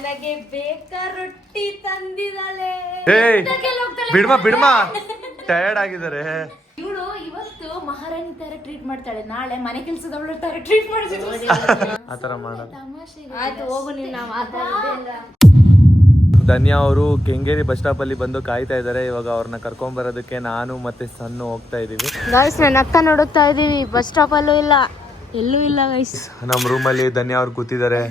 ನನಗೆ ಬೇಕಾ ರೊಟ್ಟಿ ತಂದಿದ್ದಾಳೆ. ಬಿಡ್ಮಾ ಟಯರ್ಡ್ ಆಗಿದ್ದಾರೆ. ಇವಳು ಇವತ್ತು ಮಹಾರಾಣಿ ತರ ಟ್ರೀಟ್ ಮಾಡ್ತಾಳೆ, ನಾಳೆ ಮನೆ ಕೆಲಸದವಳ ತರ ಟ್ರೀಟ್ ಮಾಡ್ತಿದ್ದಾಳೆ. ಆತರ ಮಾಡೋದು. ಆಯ್ತು ಹೋಗು ನೀನು, ನಾವು ಮಾತಾಡೋದೇ. ಧನ್ಯಾ ಅವರು ಕೆಂಗೇರಿ ಬಸ್ ಸ್ಟಾಪ್ ಅಲ್ಲಿ ಬಂದು ಕಾಯ್ತಾ ಇದ್ದಾರೆ. ಇವಾಗ ಅವ್ರನ್ನ ಕರ್ಕೊಂಡ್ ಬರೋದಕ್ಕೆ ನಾನು ಮತ್ತೆ ಸಣ್ಣ ಹೋಗ್ತಾ ಇದೀವಿ. ಗೈಸ್ ನನ್ನ ಅಕ್ಕ ನೋಡುತ್ತಾ ಇದೀವಿ, ಬಸ್ ಸ್ಟಾಪ್ ಅಲ್ಲೂ ಇಲ್ಲ, ಎಲ್ಲೂ ಇಲ್ಲ ಗೈಸ್. ನಮ್ ರೂಮ್ ಅಲ್ಲಿ ಧನ್ಯಾ ಅವ್ರು ಕೂತಿದ್ದಾರೆ.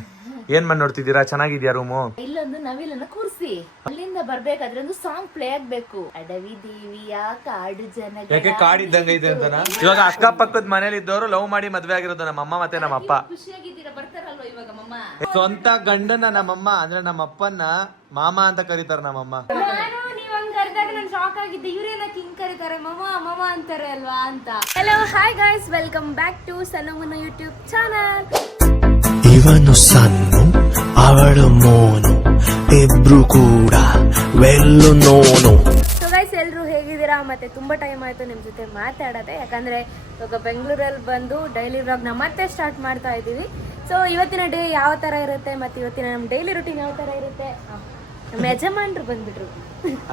ಏನ್ ಮಾಡಿ ನೋಡ್ತಿದ್ದೀರಾ? ಚೆನ್ನಾಗಿದ್ಯಾ ರೂಮು? ಇಲ್ಲೊಂದು ನವಿಲನ್ನ ಕೂರ್ಸಿ, ಅಲ್ಲಿಂದ ಬರ್ಬೇಕಾದ್ರೆ ಒಂದು ಸಾಂಗ್ ಪ್ಲೇ ಆಗ್ಬೇಕು. ಅಡವಿ ದೇವಿಯ ಕಾಡು ಜನ. ಯಾಕೆ ಕಾಡಿದ್ದಂಗ ಇದೆ ಅಂತನಾ? ಇವಾಗ ಅಕ್ಕಪಕ್ಕದ ಮನೇಲಿ ಇದ್ದವರು ಲವ್ ಮಾಡಿ ಮದ್ವೆ ಆಗಿರೋದು ನಮ್ಮಮ್ಮ ಮತ್ತೆ ನಮ್ಮಪ್ಪ. ಖುಷಿಯಾಗಿದ್ದೀರಾ? ಬರ್ತಾರಲ್ವಾ ಇವಾಗ ಮಮ್ಮ? ಸ್ವಂತ ಗಂಡನ ನಮ್ಮಮ್ಮ ಅಂದ್ರೆ ನಮ್ಮಪ್ಪನ್ನ ಮಾಮ ಅಂತ ಕರೀತಾರ ನಮ್ಮಮ್ಮ. ನಾನು ನೀವ್ ಹಂಗ್ ಕರೆದಾಗ ನಾನು ಶಾಕ್ ಆಗಿದ್ದೆ, ಇವ್ರೇನಕ್ಕೆ ಹಿಂಗ್ ಕರೀತಾರೆ ಮಮ್ಮ ಮಮ್ಮ ಅಂತಾರೆ ಅಲ್ವಾ ಅಂತ. Hello hi guys, welcome back to ಸನಮುನ ಯೂಟ್ಯೂಬ್ ಚಾನಲ್. ಇವನು ಸನ್ನು, ಅವಳು ಮೋನು, ಇಬ್ರು ಕೂಡ ವೆಲ್ಲು ನೋನು. ಸೊ ಗೈಸ್ ಎಲ್ರು ಹೇಗಿದ್ದೀರಾ? ಮತ್ತೆ ತುಂಬಾ ಟೈಮ್ ಆಯ್ತು ನಿಮ್ ಜೊತೆ ಮಾತಾಡೋದೆ, ಯಾಕಂದ್ರೆ ಇವಾಗ ಬೆಂಗಳೂರಲ್ಲಿ ಬಂದು ಡೈಲಿ ವ್ಲಾಗ್ ನ ಮತ್ತೆ ಸ್ಟಾರ್ಟ್ ಮಾಡ್ತಾ ಇದೀವಿ. ಸೊ ಇವತ್ತಿನ ಡೇ ಯಾವ ತರ ಇರುತ್ತೆ, ಮತ್ತೆ ಇವತ್ತಿನ ನಮ್ ಡೈಲಿ ರೂಟೀನ್ ಯಾವ ತರ ಇರುತ್ತೆ, ನಮ್ಮ ಯಜಮಾನ್ರು ಬಂದ್ಬಿಟ್ರು.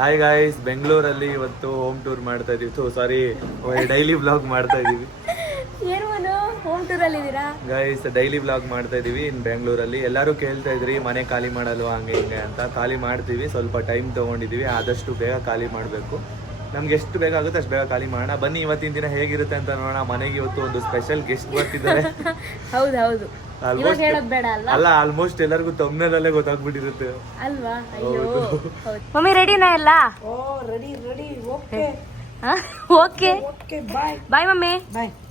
ಹಾಯ್ ಗಾಯ್ಸ್, ಬೆಂಗಳೂರಲ್ಲಿ ಇವತ್ತು ಹೋಮ್ ಟೂರ್ ಮಾಡ್ತಾ ಇದೀವಿ. ಸಾರಿ, ಡೈಲಿ ವ್ಲಾಗ್ ಮಾಡ್ತಾ ಇದೀವಿ. ಏನು ಹೋಮ್ ಟೂರ್ ಅಲ್ಲಿ ಇದೀರಾ ಗೈಸ್? ಡೈಲಿ ವ್ಲಾಗ್ ಮಾಡ್ತಾ ಇದೀವಿ ಇನ್ ಬೆಂಗಳೂರಲ್ಲಿ. ಎಲ್ಲರೂ ಕೇಳ್ತಾ ಇದ್ರಿ ಮನೆ ಖಾಲಿ ಮಾಡಲ್ವಾ ಹಂಗೆ ಹಿಂಗೆ ಅಂತ. ಖಾಲಿ ಮಾಡ್ತೀವಿ, ಸ್ವಲ್ಪ ಟೈಮ್ ತಗೊಂಡಿದೀವಿ. ಆದಷ್ಟು ಬೇಗ ಖಾಲಿ ಮಾಡಬೇಕು. ನಮ್ಗೆ ಎಷ್ಟು ಬೇಗ ಆಗುತ್ತೆ ಅಷ್ಟು ಬೇಗ ಖಾಲಿ ಮಾಡೋಣ. ಬನ್ನಿ ಇವತ್ತಿನ ದಿನ ಹೇಗಿರುತ್ತೆ ಅಂತ ನೋಡೋಣ. ಮನೆಗೆ ಇವತ್ತು ಒಂದು ಸ್ಪೆಷಲ್ ಗೆಸ್ಟ್ ಬರ್ತಿದ್ದಾರೆ. ಹೌದೌದು, ಅಲ್ಲ ಆಲ್ಮೋಸ್ಟ್ ಎಲ್ಲರಿಗೂ ತಮ್ಮನಲ್ಲೇ ಗೊತ್ತಾಗ್ಬಿಟ್ಟಿರುತ್ತೆ ಅಲ್ವಾ? ಮಮ್ಮಿ ರೆಡಿನಾ ಎಲ್ಲ? ಓಕೆ ಬಾಯ್ ಮಮ್ಮಿ,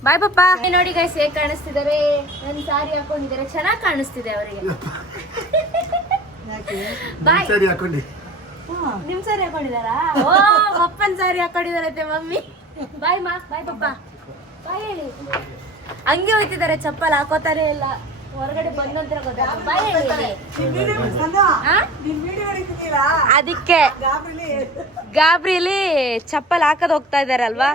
ಬಾಯ್ ಪಪ್ಪ. ನೋಡಿ ಗೈಸ್ ಹೇಗ್ ಕಾಣಿಸ್ತಿದ್ದಾರೆ, ನನ್ ಸಾರಿ ಹಾಕೊಂಡಿದ್ದಾರೆ, ಚೆನ್ನಾಗಿ ಕಾಣಿಸ್ತಿದೆ ಅವರಿಗೆ. ಬಾಯ್. ನಿಮ್ ಸಾರಿ ಹಾಕೊಂಡಿದಾರಾ? ಓ ಪಪ್ಪನ್ ಸಾರಿ ಹಾಕೊಂಡಿದಾರತ್ತೆ ಮಮ್ಮಿ. ಬಾಯ್ ಮಾ, ಬಾಯ್ ಪಪ್ಪ, ಬಾಯ್ ಹೇಳಿ. ಹಂಗೆ ಹೋಯ್ತಿದ್ದಾರೆ, ಚಪ್ಪಲ್ ಹಾಕೋತಾರೆ ಇಲ್ಲ, ಹೊರಗಡೆ ಬಂದಂತರ ಗೊತ್ತಾಗ. ಬಾಯ್ ಹೇಳಿ. ಅದಕ್ಕೆ ಗಾಬ್ರಿಲಿ ಚಪ್ಪಲ್ ಹಾಕದ್ ಹೋಗ್ತಾ ಇದಾರಲ್ವಾ?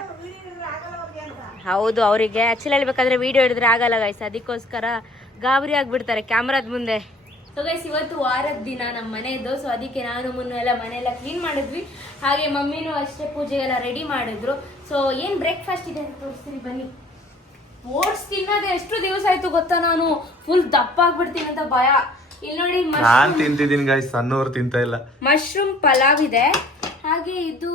ಹೌದು, ಅವರಿಗೆ ಆಕ್ಚುಲಿ ಹೇಳ್ಬೇಕಾದ್ರೆ ವಿಡಿಯೋ ಹಿಡಿದ್ರೆ ಆಗಲ್ಲ ಗೈಸ್, ಅದಕ್ಕೋಸ್ಕರ ಗಾಬರಿ ಆಗ್ಬಿಡ್ತಾರೆ ಕ್ಯಾಮ್ರಾದ ಮುಂದೆ. ಸೊ ಗೈಸ್ ಇವತ್ತು ವಾರದ ದಿನ ನಮ್ಮ ಮನೆಯದ್ದು. ಸೊ ಅದಕ್ಕೆ ನಾನು ಮುನ್ನೆಲ್ಲ ಮನೆಯೆಲ್ಲ ಕ್ಲೀನ್ ಮಾಡಿದ್ವಿ, ಹಾಗೆ ಮಮ್ಮಿನೂ ಅಷ್ಟೇ ಪೂಜೆಗೆಲ್ಲ ರೆಡಿ ಮಾಡಿದ್ರು. ಸೊ ಏನ್ ಬ್ರೇಕ್ಫಾಸ್ಟ್ ಇದೆ ಅಂತ ತೋರಿಸ್ತೀನಿ ಬನ್ನಿ. ಓಟ್ಸ್ ತಿನ್ನೋದು ಎಷ್ಟು ದಿವಸ ಆಯ್ತು ಗೊತ್ತಾ, ನಾನು ಫುಲ್ ದಪ್ಪ ಆಗ್ಬಿಡ್ತೀನಿ ಅಂತ ಭಯ. ಇಲ್ಲಿ ನೋಡಿ ನಾನ್ ತಿಂತಿದ್ದೀನಿ ಗೈಸ್, ಸಣ್ಣವ್ರು ತಿಂತ ಇಲ್ಲ. ಮಶ್ರೂಮ್ ಪಲಾವ್ ಇದೆ, ಹಾಗೆ ಇದು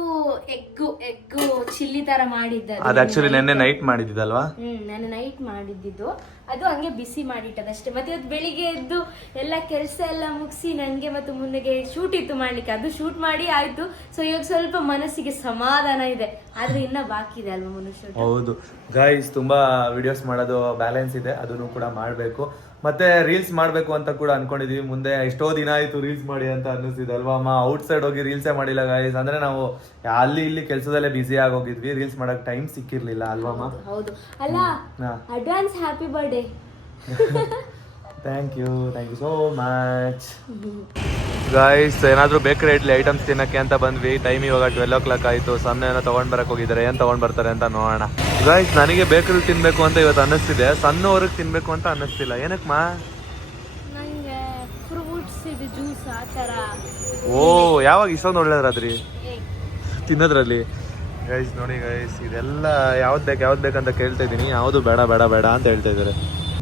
ಎಗ್ಗು ಚಿಲ್ಲಿ ತರ ಮಾಡಿದ್ದು. ಅದು ಆಕ್ಚುಲಿ ನೆನ್ನೆ ನೈಟ್ ಮಾಡಿದ್ದಲ್ವಾ? ನಾನು ನೈಟ್ ಮಾಡಿದ್ದು, ಅದು ಹಂಗೆ ಬಿಸಿ ಮಾಡಿಟ್ಟದಷ್ಟೇ. ಮತ್ತೆ ಇವತ್ತು ಬೆಳಿಗ್ಗೆ ಎದ್ದು ಎಲ್ಲ ಕೆಲಸ ಎಲ್ಲ ಮುಗಿಸಿ ನನ್ಗೆ ಮತ್ತು ಮುನ್ನೆಗೆ ಶೂಟ್ ಇತ್ತು ಮಾಡ್ಲಿಕ್ಕೆ, ಅದು ಶೂಟ್ ಮಾಡಿ ಆಯ್ತು. ಸೊ ಇವಾಗ ಸ್ವಲ್ಪ ಮನಸ್ಸಿಗೆ ಸಮಾಧಾನ ಇದೆ, ಆದ್ರೆ ಇನ್ನ ಬಾಕಿ ಇದೆ ಅಲ್ವಾ ಮನುಷ್ಯ. ಹೌದು ಗೈಸ್, ತುಂಬಾ ವಿಡಿಯೋಸ್ ಮಾಡೋದು ಬ್ಯಾಲೆನ್ಸ್ ಇದೆ, ಅದನ್ನು ಕೂಡ ಮಾಡ್ಬೇಕು. ಮತ್ತೆ ರೀಲ್ಸ್ ಮಾಡ್ಬೇಕು ಅಂತ ಕೂಡ ಅನ್ಕೊಂಡಿದೀವಿ ಮುಂದೆ. ಎಷ್ಟೋ ದಿನ ಆಯ್ತು ರೀಲ್ಸ್ ಮಾಡಿ ಅಂತ ಅನ್ನಿಸ್ತಿದೆ ಅಲ್ವಾ ಅಮ್ಮ? ಔಟ್ ಸೈಡ್ ಹೋಗಿ ರೀಲ್ಸೇ ಮಾಡಿಲ್ಲ ಗೈಸ್, ಅಂದ್ರೆ ನಾವು ಅಲ್ಲಿ ಇಲ್ಲಿ ಕೆಲಸದಲ್ಲೇ ಬಿಸಿ ಆಗೋಗಿದ್ವಿ, ರೀಲ್ಸ್ ಮಾಡಕ್ ಟೈಮ್ ಸಿಕ್ಕಿರ್ಲಿಲ್ಲ ಅಲ್ವಾ ಅಮ್ಮ? ಹೌದು. ಅಲ್ಲ, advance happy birthday. Thank you so much guys. ಏನಾದ್ರು ಬೇಕರಿ ಇಡ್ಲಿ ಐಟಮ್ಸ್ ತಿನ್ನಕ್ಕೆ ಅಂತ ಬಂದ್ವಿ. ಟೈಮ್ ಇವಾಗ 12 o'clock ಆಯ್ತು. ಸಣ್ಣ ಏನೋ ತಗೊಂಡ್ ಬರಕ್ ಹೋಗಿದ್ದಾರೆ, ಏನ್ ತಗೊಂಡ್ ಬರ್ತಾರೆ ಅಂತ ನೋಡೋಣ. ಗೈಸ್ ನನಗೆ ಬೇಕರಿ ತಿನ್ಬೇಕು ಅಂತ ಇವತ್ತು ಅನ್ನಿಸ್ತಿದೆ, ಸಣ್ಣವ್ರಿಗೆ ತಿನ್ಬೇಕು ಅಂತ ಅನ್ನಿಸ್ತಿಲ್ಲ. ಏನಕ್ಕೆ ಮಾ? ನಂಗೆ ಫ್ರೂಟ್ಸ್ ಇದು ಜ್ಯೂಸ್ ಆ ತರ. ಓ, ಯಾವಾಗ ಇಷ್ಟೊಂದು ಒಳ್ಳೇದ್ರಾದ್ರಿ ತಿನ್ನೋದ್ರಲ್ಲಿ? ಗೈಸ್ ನೋಡಿ ಗೈಸ್, ಇದೆಲ್ಲ ಯಾವ್ದು ಬೇಕಂತ ಕೇಳ್ತಾ ಇದ್ದೀನಿ, ಯಾವುದು ಬೇಡ ಅಂತ ಹೇಳ್ತಾ ಇದ್ದಾರೆ.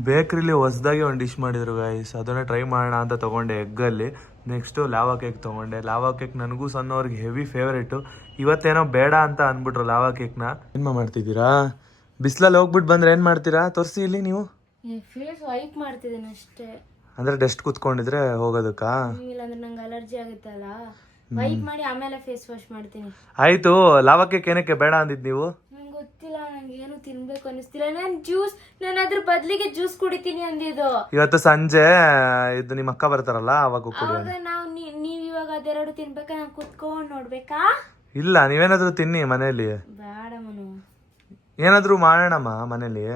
ಬೇಕ್ರಿಲಿ ಹೊಸದಾಗಿ ಒಂದು ಡಿಶ್ ಮಾಡಿದ್ರು ಗೈಸ್, ಅದನ್ನ ಟ್ರೈ ಮಾಡೋಣ ಅಂತ ತಗೊಂಡೆ ಎಗ್ಗಲ್ಲಿ. ನೆಕ್ಸ್ಟು ಲಾವಾ ಕೇಕ್ ತಗೊಂಡೆ. ಲಾವಾ ಕೇಕ್ ನನಗೂ ಸಣ್ಣವ್ರಿಗೆ ಹೆವಿ ಫೇವ್ರೇಟು. ಇವತ್ತೇನೋ ಬೇಡ ಅಂತ ಅಂದ್ಬಿಟ್ರು ಲಾವಾ ಕೇಕ್ನ. ಏನ್ ಮಾಡ್ತಿದ್ದೀರಾ? ಬಿಸಿಲಲ್ಲಿ ಹೋಗ್ಬಿಟ್ಟು ಬಂದ್ರೆ ಏನ್ ಮಾಡ್ತೀರಾ? ತೋರಿಸಿ ಇಲ್ಲಿ ನೀವು. ಫೇಸ್ ವೈಪ್ ಮಾಡ್ತಿದ್ದೀನಿ ಅಷ್ಟೇ. ಅಂದ್ರೆ ಡಸ್ಟ್ ಕುತ್ಕೊಂಡಿದ್ರೆ ಹೋಗೋದಕ್ಕಾ? ಇಲ್ಲಾಂದ್ರೆ ನಂಗೆ ಅಲರ್ಜಿ ಆಗುತ್ತಲ್ಲ, ವೈಪ್ ಮಾಡಿ ಆಮೇಲೆ ಫೇಸ್ ವಾಶ್ ಮಾಡ್ತೀನಿ. ಆಯ್ತು, ಲಾವಾ ಕೇಕ್ ಏನಕ್ಕೆ ಬೇಡ ಅಂದಿದ್ ನೀವು? ಗೊತ್ತಿಲ್ಲ, ನಂಗೆ ಏನು ತಿನ್ಬೇಕು ಅನಿಸ್ತಿಲ್ಲ. ನಾನು ಅದ್ರ ಬದ್ಲಿಗೆ ಜ್ಯೂಸ್ ಕುಡಿತೀನಿ ಅಂದಿದ್ದು. ಇವತ್ತು ಸಂಜೆ ಇದು ನಿಮ್ಮ ಅಕ್ಕ ಬರ್ತಾರಲ್ಲ ಅವಾಗ ಕುಡಿ. ನೀವ್ ಇವಾಗ ಅದೆರಡು ತಿನ್ಬೇಕಾ? ನಾನು ಕುತ್ಕೊಂಡ್ ನೋಡ್ಬೇಕಾ? ಇಲ್ಲ, ನೀವೇನಾದ್ರೂ ತಿನ್ನಿ ಮನೇಲಿ. ಬೇಡ ಮನು, ಏನಾದ್ರೂ ಮಾಡೋಣಮ್ಮ ಮನೇಲಿ.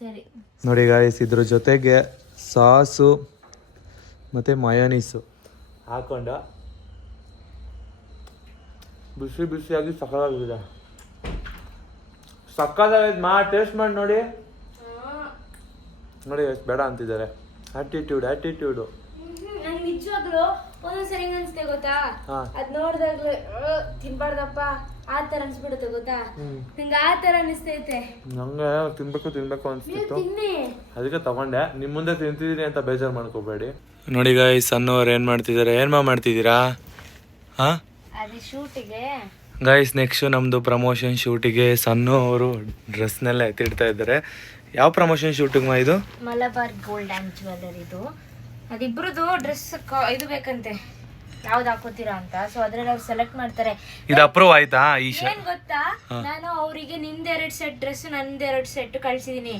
ಸರಿ. ನೋಡಿ ಗಾಯ್ಸ್, ಇದ್ರ ಜೊತೆಗೆ ಸಾಸು ಮತ್ತೆ ಮಯೋನೀಸು ಹಾಕೊಂಡು ಬಿಸಿಯಾಗಿ ಸಕ್ಕತ್ತಾಗಿದೆ. ಮಾ ಟೇಸ್ಟ್ ಮಾಡಿ ನೋಡಿ ಎಷ್ಟು ಬೇಡ ಅಂತಿದ್ದಾರೆ. ಆಟಿಟ್ಯೂಡ್ ನಂಗೆ ನಿಜವಾಗ್ಲು ಒಂದೊಂದ್ಸರಿ ಹೆಂಗ್ ಅನ್ಸುತ್ತೆ ಗೊತ್ತಾ, ಅದ್ ನೋಡ್ದಾಗ್ಲೂ ತಿನ್ಬಾರ್ದಪ್ಪ ಆ ತರ ಅನ್ಸ್ಬಿಡುತ್ತೆ ಗೊತ್ತಾ, ನಿಂಗೆ ಆ ತರ ಅನಿಸ್ತೈತೆ. ನಂಗೆ ತಿನ್ಬೇಕು ಅನ್ಸ್ತಿತ್ತು, ತಿನ್ನಿ. ಅದಕ್ಕೆ ತಗೊಂಡೆ. ನಿಮ್ ಮುಂದೆ ತಿಂತಿದೀನಿ ಅಂತ ಬೇಜಾರ್ ಮಾಡ್ಕೋಬೇಡಿ. ನೋಡಿ ಗಾಯ್ಸ್, ಸಣ್ಣವ್ರು ಏನ್ ಮಾಡ್ತಿದಾರೆ, ಏನ್ ಮಾಡ್ತಿದ್ದೀರಾ? ಹಾ ಅದೇ ಶೂಟಿಗೆ ಗಾಯ್ಸ್, ನೆಕ್ಸ್ಟ್ ನಮ್ದು ಪ್ರಮೋಷನ್ ಶೂಟಿಗೆ ಸನ್ನು ಅವರು ಡ್ರೆಸ್ನೆಲ್ಲ ಎತ್ತಿಡ್ತಾ ಇದ್ದಾರೆ. ಯಾವ ಪ್ರಮೋಷನ್ ಶೂಟಿಗೆ ಇದು? Malabar gold and jewellery. ಇದು ಅದಿಬ್ರದ್ದು ಡ್ರೆಸ್ ಇದು ಬೇಕಂತೆ, ಯಾವ್ದು ಹಾಕೋತೀರಾ ಅಂತ. ಸೊ ಅದ್ರಲ್ಲಿ ಅವ್ರು ಸೆಲೆಕ್ಟ್ ಮಾಡ್ತಾರೆ. ಇದು ಅಪ್ರೂವ್ ಆಯ್ತಾ? ಏನ್ ಗೊತ್ತಾ, ನಾನು ಅವರಿಗೆ ನಿಂದೆರಡು ಸೆಟ್ ಡ್ರೆಸ್ ನಂದೆರಡು ಸೆಟ್ ಕಳ್ಸಿದೀನಿ.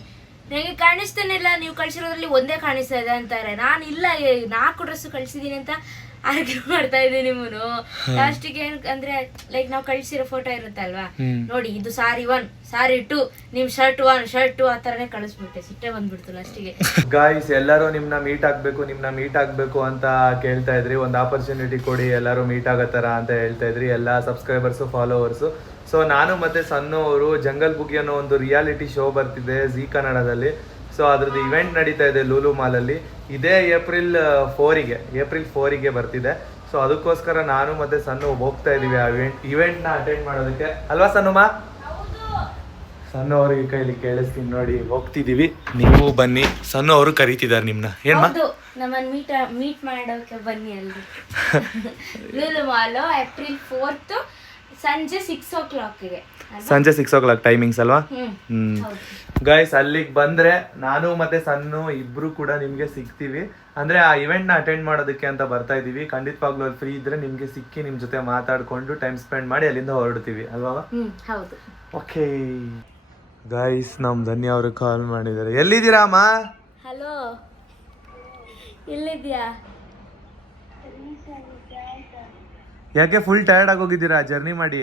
ನನಗೆ ಕಾಣಿಸ್ತಾನೆ ಇಲ್ಲ, ನೀವು ಕಳ್ಸಿರೋದ್ರಲ್ಲಿ ಒಂದೇ ಕಾಣಿಸ್ತಾ ಇದೆ ಅಂತಾರೆ. ನಾನು ಇಲ್ಲ 4 ಡ್ರೆಸ್ ಕಳ್ಸಿದೀನಿ ಅಂತ ಆರ್ಗ್ಯೂ ಮಾಡ್ತಾ ಇದ್ದೀನಿ. ನಿಮ್ಮನು ಲಾಸ್ಟಿಗೆ ಏನ್ ಅಂದ್ರೆ ಲೈಕ್ ನಾವ್ ಕಳ್ಸಿರೋ ಫೋಟೋ ಇರುತ್ತಲ್ವಾ, ನೋಡಿ ಇದು ಸಾರಿ 1 ಸಾರಿ 2 ನಿಮ್ ಶರ್ಟ್ 1 ಶರ್ಟ್ 2 ಆ ತರನೇ ಕಳಿಸ್ಬಿಟ್ಟೆ. ಸಿಟ್ಟೆ ಬಂದ್ಬಿಡ್ತು ಲಾಸ್ಟಿಗೆ. ಗಾಯ್ಸ್, ಎಲ್ಲರೂ ನಿಮ್ನ ಮೀಟ್ ಆಗ್ಬೇಕು ಅಂತ ಕೇಳ್ತಾ ಇದ್ರಿ. ಒಂದು ಆಪರ್ಚುನಿಟಿ ಕೊಡಿ, ಎಲ್ಲರೂ ಮೀಟ್ ಆಗೋ ತರ ಅಂತ ಹೇಳ್ತಾ ಇದ್ರಿ ಎಲ್ಲ ಸಬ್ಸ್ಕ್ರೈಬರ್ಸು ಫಾಲೋವರ್ಸು. ಸೊ ನಾನು ಮತ್ತೆ ಸನ್ನು ಅವರು ಜಂಗಲ್ ಬುಗಿ ಅನ್ನೋ ಒಂದು ರಿಯಾಲಿಟಿ ಶೋ ಬರ್ತಿದೆ ಜೀ ಕನ್ನಡದಲ್ಲಿ. ಸೊ ಅದ್ರದ್ದು ಇವೆಂಟ್ ನಡೀತಾ ಇದೆ ಲೂಲು ಮಾಲಲ್ಲಿ. ಇದೇ ಏಪ್ರಿಲ್ 4ಗೆ ಬರ್ತಿದೆ. ಸೊ ಅದಕ್ಕೋಸ್ಕರ ನಾನು ಮತ್ತೆ ಸನ್ನು ಹೋಗ್ತಾ ಇದೀವಿ ಆ ಇವೆಂಟ್ನ ಅಟೆಂಡ್ ಮಾಡೋದಕ್ಕೆ, ಅಲ್ವಾ ಸನ್ನುಮಾ? ಸನ್ನು ಅವ್ರಿಗೆ ಕೈಲಿ ಕೇಳಿಸ್ತೀನಿ ನೋಡಿ, ಹೋಗ್ತಿದೀವಿ, ನೀವು ಬನ್ನಿ. ಸನ್ನು ಅವರು ಕರೀತಿದ್ದಾರೆ ನಿಮ್ನ. ಏನ್ಮಾ? ನಮ್ಮನ್ನ ಮೀಟ್ ಮಾಡೋಕೆ ಬನ್ನಿ ಅಲ್ಲಿ ಲೂಲು ಮಾಲ್ ಏಪ್ರಿಲ್ 4th ಸಂಜೆ 6 o'clockಗೆ. ಸಂಜೆ 6 o'clock ಟೈಮಿಂಗ್ಸ್ ಅಲ್ವಾ? ಗೈಸ್, ಅಲ್ಲಿಗೆ ಬಂದ್ರೆ ನಾನು ಮತ್ತೆ ಸನ್ನು ಇಬ್ರು ಕೂಡ ನಿಮ್ಗೆ ಸಿಗ್ತೀವಿ. ಅಂದ್ರೆ ಆ ಇವೆಂಟ್ ನ ಅಟೆಂಡ್ ಮಾಡೋದಕ್ಕೆ ಅಂತ ಬರ್ತಾ ಇದೀವಿ. ಖಂಡಿತವಾಗ್ಲೂ ಅಲ್ಲಿ ಫ್ರೀ ಇದ್ರೆ ನಿಮ್ಗೆ ಸಿಕ್ಕಿ ನಿಮ್ ಜೊತೆ ಮಾತಾಡ್ಕೊಂಡು ಟೈಮ್ ಸ್ಪೆಂಡ್ ಮಾಡಿ ಅಲ್ಲಿಂದ ಹೊರಡ್ತೀವಿ ಅಲ್ವಾ? ಹೌದು. ಓಕೆ ಗೈಸ್, ನಮ್ ಧನ್ಯ ಅವರು ಕಾಲ್ ಮಾಡಿದ್ದಾರೆ. ಎಲ್ಲಿದ್ದೀರಾ ಅಮ್ಮ? ಹಲೋ, ಎಲ್ಲಿದ್ಯಾ? ಯಾಕೆ ಫುಲ್ ಟಯರ್ಡ್ ಆಗೋಗಿದ್ದೀರಾ ಜರ್ನಿ ಮಾಡಿ?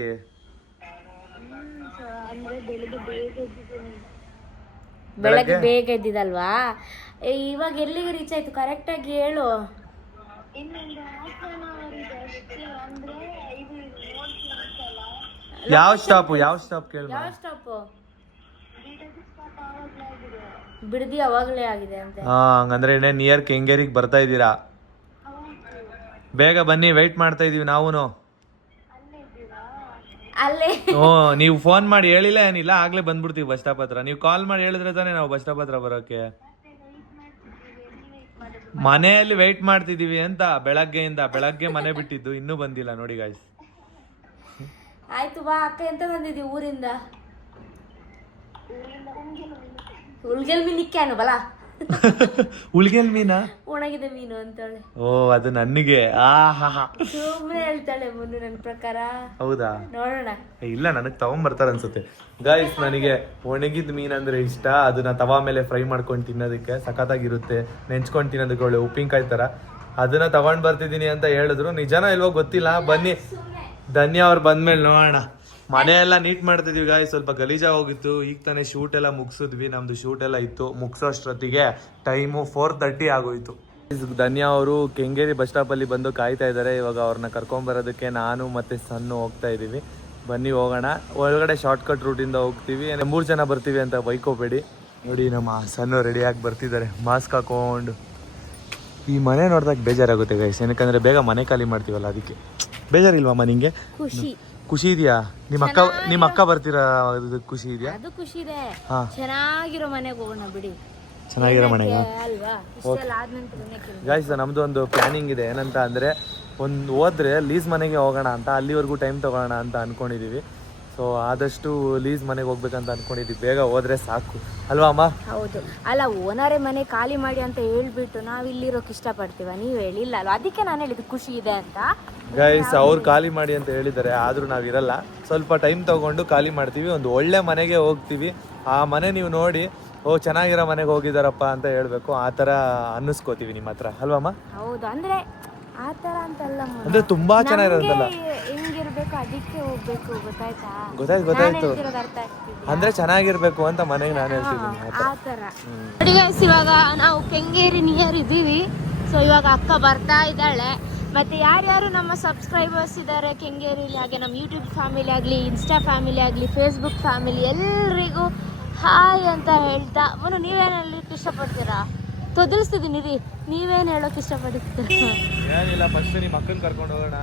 ಬೆಳಗ್ಗೆ ಬೇಗ ಎದ್ದಿದಲ್ವಾ? ಇವಾಗ ಎಲ್ಲಿಗೆ ರೀಚ್ ಆಯ್ತು ಕರೆಕ್ಟ್ ಆಗಿ ಹೇಳು. ಯಾವ ಸ್ಟಾಪ್ ಕೇಳ. ಯಾವ ಸ್ಟಾಪ್? ಬಿಡದಿ ಅವಾಗಲೇ ಆಗಿದೆ ಅಂತ. ಹಂಗಂದ್ರೆ ನಿಯರ್ ಕೆಂಗೇರಿಗೆ ಬರ್ತಾ ಇದ್ದೀರಾ? ಬೇಗ ಬನ್ನಿ, ವೆಯ್ಟ್ ಮಾಡ್ತಾ ಇದೀವಿ ನಾವು. ಅಲ್ಲೇ ನೀವು ಫೋನ್ ಮಾಡಿ ಹೇಳಿಲ್ಲ ಏನಿಲ್ಲ, ಆಗ್ಲೇ ಬಂದ್ಬಿಡ್ತೀವಿ ಬಸ್ ಸ್ಟಾಪ್ ಹತ್ರ. ನೀವು ಕಾಲ್ ಮಾಡಿ ಹೇಳಿದ್ರೆ ತಾನೇ ನಾವು ಬಸ್ ಸ್ಟಾಪ್ ಹತ್ರ ಬರೋಕೆ. ಮನೆಯಲ್ಲಿ ವೆಯ್ಟ್ ಮಾಡ್ತಿದೀವಿ ಅಂತ ಬೆಳಗ್ಗೆ ಮನೆ ಬಿಟ್ಟಿದ್ದು, ಇನ್ನೂ ಬಂದಿಲ್ಲ ನೋಡಿ ಗಾಯ್ಸ್. ಆಯ್ತು ಬಾ. ಅಕ್ಕ ಎಂತ ಬಂದಿದ್ದಿ ಊರಿಂದ? ಉಳ್ಗೆಲ್ ಮೀನಿಕ್ಕಾನು ಬಲ ಉಳ್ಗೆಲ್ ಮೀನಾ? ಒಣಗಿದ ಮೀನು ಅಂತಾಳೆ. ಓ, ಅದು ನನಗೆ ಸುಮ್ಮನೆ ಹೇಳ್ತಾಳೆ ಮುನ್ನು. ನನ್ನ ಪ್ರಕಾರ ಹೌದಾ? ನೋಡೋಣ. ಇಲ್ಲ, ನನಗ್ ತಗೊಂಡ್ಬರ್ತಾರ ಅನ್ಸುತ್ತೆ ಗಾಯ್ಸ್. ನನಗೆ ಒಣಗಿದ ಮೀನ್ ಅಂದ್ರೆ ಇಷ್ಟ. ಅದನ್ನ ತವಾ ಮೇಲೆ ಫ್ರೈ ಮಾಡ್ಕೊಂಡು ತಿನ್ನೋದಕ್ಕೆ ಸಖತ್ತಾಗಿರುತ್ತೆ. ನೆಂಚ್ಕೊಂಡು ತಿನ್ನೋದಕ್ಕೆ ಒಳ್ಳೆ ಉಪ್ಪಿನಕಾಯಿ ತರ. ಅದನ್ನ ತಗೊಂಡ್ ಬರ್ತಿದೀನಿ ಅಂತ ಹೇಳಿದ್ರು. ನಿಜನೋ ಇಲ್ವೋ ಗೊತ್ತಿಲ್ಲ. ಬನ್ನಿ, ಧನ್ಯ ಅವ್ರು ಬಂದ್ಮೇಲೆ ನೋಡೋಣ. ಮನೆಯೆಲ್ಲ ನೀಟ್ ಮಾಡ್ತಿದ್ವಿ ಗಾಯ್ಸ್. ಸ್ವಲ್ಪ ಗಲೀಜಾಗಿ ಹೋಗಿತ್ತು. ಈಗ ತಾನೇ ಶೂಟ್ ಎಲ್ಲ ಮುಗಿಸಿದ್ವಿ. ನಮ್ದು ಶೂಟ್ ಎಲ್ಲ ಇತ್ತು. ಮುಗಿಸೋಷ್ಟೊತ್ತಿಗೆ ಟೈಮು 4:30 ಆಗೋಯ್ತು. ಧನ್ಯ ಅವರು ಕೆಂಗೇರಿ ಬಸ್ ಸ್ಟಾಪ್ ಅಲ್ಲಿ ಬಂದು ಕಾಯ್ತಾ ಇದ್ದಾರೆ. ಇವಾಗ ಅವ್ರನ್ನ ಕರ್ಕೊಂಡ್ಬರೋದಕ್ಕೆ ನಾನು ಮತ್ತೆ ಸನ್ನು ಹೋಗ್ತಾ ಇದೀವಿ. ಬನ್ನಿ ಹೋಗೋಣ. ಒಳಗಡೆ ಶಾರ್ಟ್ ಕಟ್ ರೂಟಿಂದ ಹೋಗ್ತೀವಿ. 3 ಜನ ಬರ್ತೀವಿ ಅಂತ ಬೈಕೋಬೇಡಿ. ನೋಡಿ, ನಮ್ಮ ಸನ್ನು ರೆಡಿಯಾಗಿ ಬರ್ತಿದ್ದಾರೆ ಮಾಸ್ಕ್ ಹಾಕೊಂಡು. ಈ ಮನೆ ನೋಡಿದಾಗ ಬೇಜಾರಾಗುತ್ತೆ ಗೈಸ್. ಏನಕ್ಕಂದ್ರೆ ಬೇಗ ಮನೆ ಖಾಲಿ ಮಾಡ್ತೀವಲ್ಲ, ಅದಕ್ಕೆ. ಬೇಜಾರಿಲ್ವಮ್ಮ ನಿಂಗೆ? ಖುಷಿ ಇದೆಯಾ? ನಿಮ್ಮ ಅಕ್ಕ ಬರ್ತೀರಾ? ಖುಷಿ ಇದೆಯಾ? ಅದು ಖುಷಿ ಇದೆ. ಚೆನ್ನಾಗಿರೋ ಮನೆಗೆ ಹೋಗೋಣ ಬಿಡಿ. ಚೆನ್ನಾಗಿರೋ ಮನೆಗೆ ಅಲ್ವಾ? ಗಾಯ್ಸ್, ನಮ್ದು ಒಂದು ಪ್ಲಾನಿಂಗ್ ಇದೆ. ಏನಂತ ಅಂದ್ರೆ ಹೋದ್ರೆ ಲೀಸ್ ಮನೆಗೆ ಹೋಗೋಣ ಅಂತ. ಅಲ್ಲಿವರೆಗೂ ಟೈಮ್ ತಗೋಣ ಅಂತ ಅನ್ಕೊಂಡಿದೀವಿ. ಸೊ ಆದಷ್ಟು ಲೀಸ್ ಮನೆಗೆ ಹೋಗ್ಬೇಕಂತ ಅನ್ಕೊಂಡಿದೀವಿ. ಬೇಗ ಹೋದ್ರೆ ಸಾಕು ಅಲ್ವಾ ಅಮ್ಮ? ಹೌದು. ಅಲ್ಲ, ಓನರೇ ಮನೆ ಖಾಲಿ ಮಾಡಿ ಅಂತ ಹೇಳ್ಬಿಟ್ಟು ನಾವ್ ಇಲ್ಲಿರೋಕೆ ಇಷ್ಟಪಡ್ತೀವ? ನೀವ್ ಹೇಳಿಲ್ಲ ಅಲ್ವಾ? ಅದಕ್ಕೆ ನಾನು ಹೇಳಿದ್ದು ಖುಷಿ ಇದೆ ಅಂತ. ಗೈಸ್, ಅವ್ರು ಖಾಲಿ ಮಾಡಿ ಅಂತ ಹೇಳಿದ್ದಾರೆ. ಆದ್ರೂ ನಾವಿರಲ್ಲ. ಸ್ವಲ್ಪ ಟೈಮ್ ತಗೊಂಡು ಖಾಲಿ ಮಾಡ್ತೀವಿ. ಒಂದು ಒಳ್ಳೆ ಮನೆಗೆ ಹೋಗ್ತೀವಿ. ಆ ಮನೆ ನೀವು ನೋಡಿ, ಓ ಚೆನ್ನಾಗಿರೋ ಮನೆಗೆ ಹೋಗಿದಾರಪ್ಪ ಅಂತ ಹೇಳ್ಬೇಕು. ಆ ತರ ಅನ್ನಿಸ್ಕೋತೀವಿ ನಿಮ್ಮ ಹತ್ರ ಅಲ್ವಮ್ಮ? ಹೌದು. ಅಂದ್ರೆ ಆ ತರ ಅಂತಲ್ಲ, ಅಂದ್ರೆ ತುಂಬಾ ಚೆನ್ನಾಗಿರೋದಲ್ಲ, ಹೆಂಗಿರ್ಬೇಕು ಅದಕ್ಕೆ ಹೋಗ್ಬೇಕು. ಗೊತ್ತಾಯ್ತಾ? ಗೊತ್ತಾಯ್ತು. ಅಂದ್ರೆ ಚೆನ್ನಾಗಿರ್ಬೇಕು ಅಂತ ಮನೆಗೆ ನಾನು ಹೇಳ್ತಿದ್ದೀನಿ ಆ ತರ. ನೋಡಿ ಗೈಸ್, ಇವಾಗ ನಾವು ಕೆಂಗೇರಿ ನಿಯರ್ ಇದೀವಿ. ಸೊ ಇವಾಗ ಅಕ್ಕ ಬರ್ತಾ ಇದ್ದಾಳೆ. ಮತ್ತೆ ಯಾರ್ಯಾರು ನಮ್ಮ ಸಬ್ಸ್ಕ್ರೈಬರ್ಸ್ ಇದ್ದಾರೆ ಕೆಂಗೇರಿಲಿ, ಹಾಗೆ ನಮ್ಮ ಯೂಟ್ಯೂಬ್ ಫ್ಯಾಮಿಲಿ ಆಗಲಿ, ಇನ್ಸ್ಟಾ ಫ್ಯಾಮಿಲಿ ಆಗಲಿ, ಫೇಸ್ಬುಕ್ ಫ್ಯಾಮಿಲಿ, ಎಲ್ರಿಗೂ ಹಾಯ್ ಅಂತ ಹೇಳ್ತಾ. ನೀವೇನಲ್ಲಿ ಇಷ್ಟಪಡ್ತೀರಾ? ತೊದಲಿಸ್ತಿದ್ದೀನಿ ರೀ. ನೀವೇನು ಹೇಳೋಕೆ ಇಷ್ಟಪಡ್ತೀರಿ? ಏನಿಲ್ಲ, ಫಸ್ಟ್ ನಿಮ್ಮ ಅಕ್ಕನ ಕರ್ಕೊಂಡು ಹೋಗೋಣ.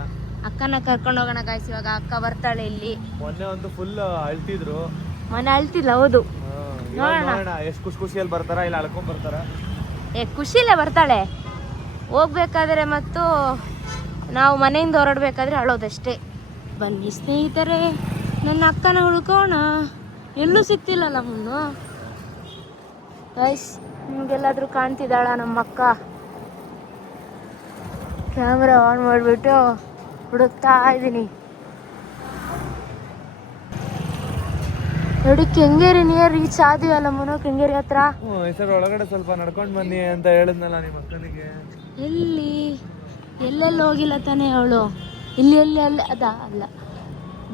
ಅಕ್ಕನ ಕರ್ಕೊಂಡು ಹೋಗೋಣ ಗಾಯ್ಸ್. ಇವಾಗ ಅಕ್ಕ ಬರ್ತಾಳೆ ಇಲ್ಲಿ. ಮೊನ್ನೆ ಒಂದು ಫುಲ್ ಅಳ್ತಿದ್ರು. ಮನೆ ಅಳ್ತಿಲ್ಲ. ಹೌದು, ನೋಡೋಣ ಎಷ್ಟು ಖುಷಿಯಲ್ಲಿ ಬರ್ತಾರ, ಇಲ್ಲ ಅಳ್ಕೊಂಡ್ ಬರ್ತಾರ. ಖುಷಿಲೇ ಬರ್ತಾಳೆ. ಹೋಗ್ಬೇಕಾದ್ರೆ ಮತ್ತು ನಾವು ಮನೆಯಿಂದ ಹೊರಡ್ಬೇಕಾದ್ರೆ ಅಳೋದಷ್ಟೇ. ಬನ್ನಿ ಸ್ನೇಹಿತರೆ, ನನ್ನ ಅಕ್ಕನ ಹುಡ್ಕೋಣ. ಎಲ್ಲೂ ಸಿಕ್ತಿಲ್ಲಲ್ಲ ಮುನ್ನು. ಗೈಸ್, ನಿಮ್ಗೆಲ್ಲಾದ್ರೂ ಕಾಣ್ತಿದ್ದಾಳ ನಮ್ಮ ಅಕ್ಕ? ಕ್ಯಾಮ್ರಾ ಆನ್ ಮಾಡಿಬಿಟ್ಟು ಹುಡುಕ್ತಾ ಇದ್ದೀನಿ. ನೋಡಿ, ಕೆಂಗೇರಿ ನಿಯರ್ ರೀಚ್ ಆದಿವಲ್ಲ ಮುನು, ಕೆಂಗೇರಿ ಹತ್ರ. ಈ ಸಲ ಒಳಗಡೆ ಸ್ವಲ್ಪ ನಡ್ಕೊಂಡ್ ಬನ್ನಿ ಅಂತ ಹೇಳಿದ್ನಲ್ಲ ನಿಮ್ಮ ಅಕ್ಕನಿಗೆ. ಎಲ್ಲಿ ಎಲ್ಲೆಲ್ಲಿ ಹೋಗಿಲ್ಲ ತಾನೇ ಅವಳು. ಇಲ್ಲಿ ಎಲ್ಲಿ ಅಲ್ಲ ಅಲ್ಲ,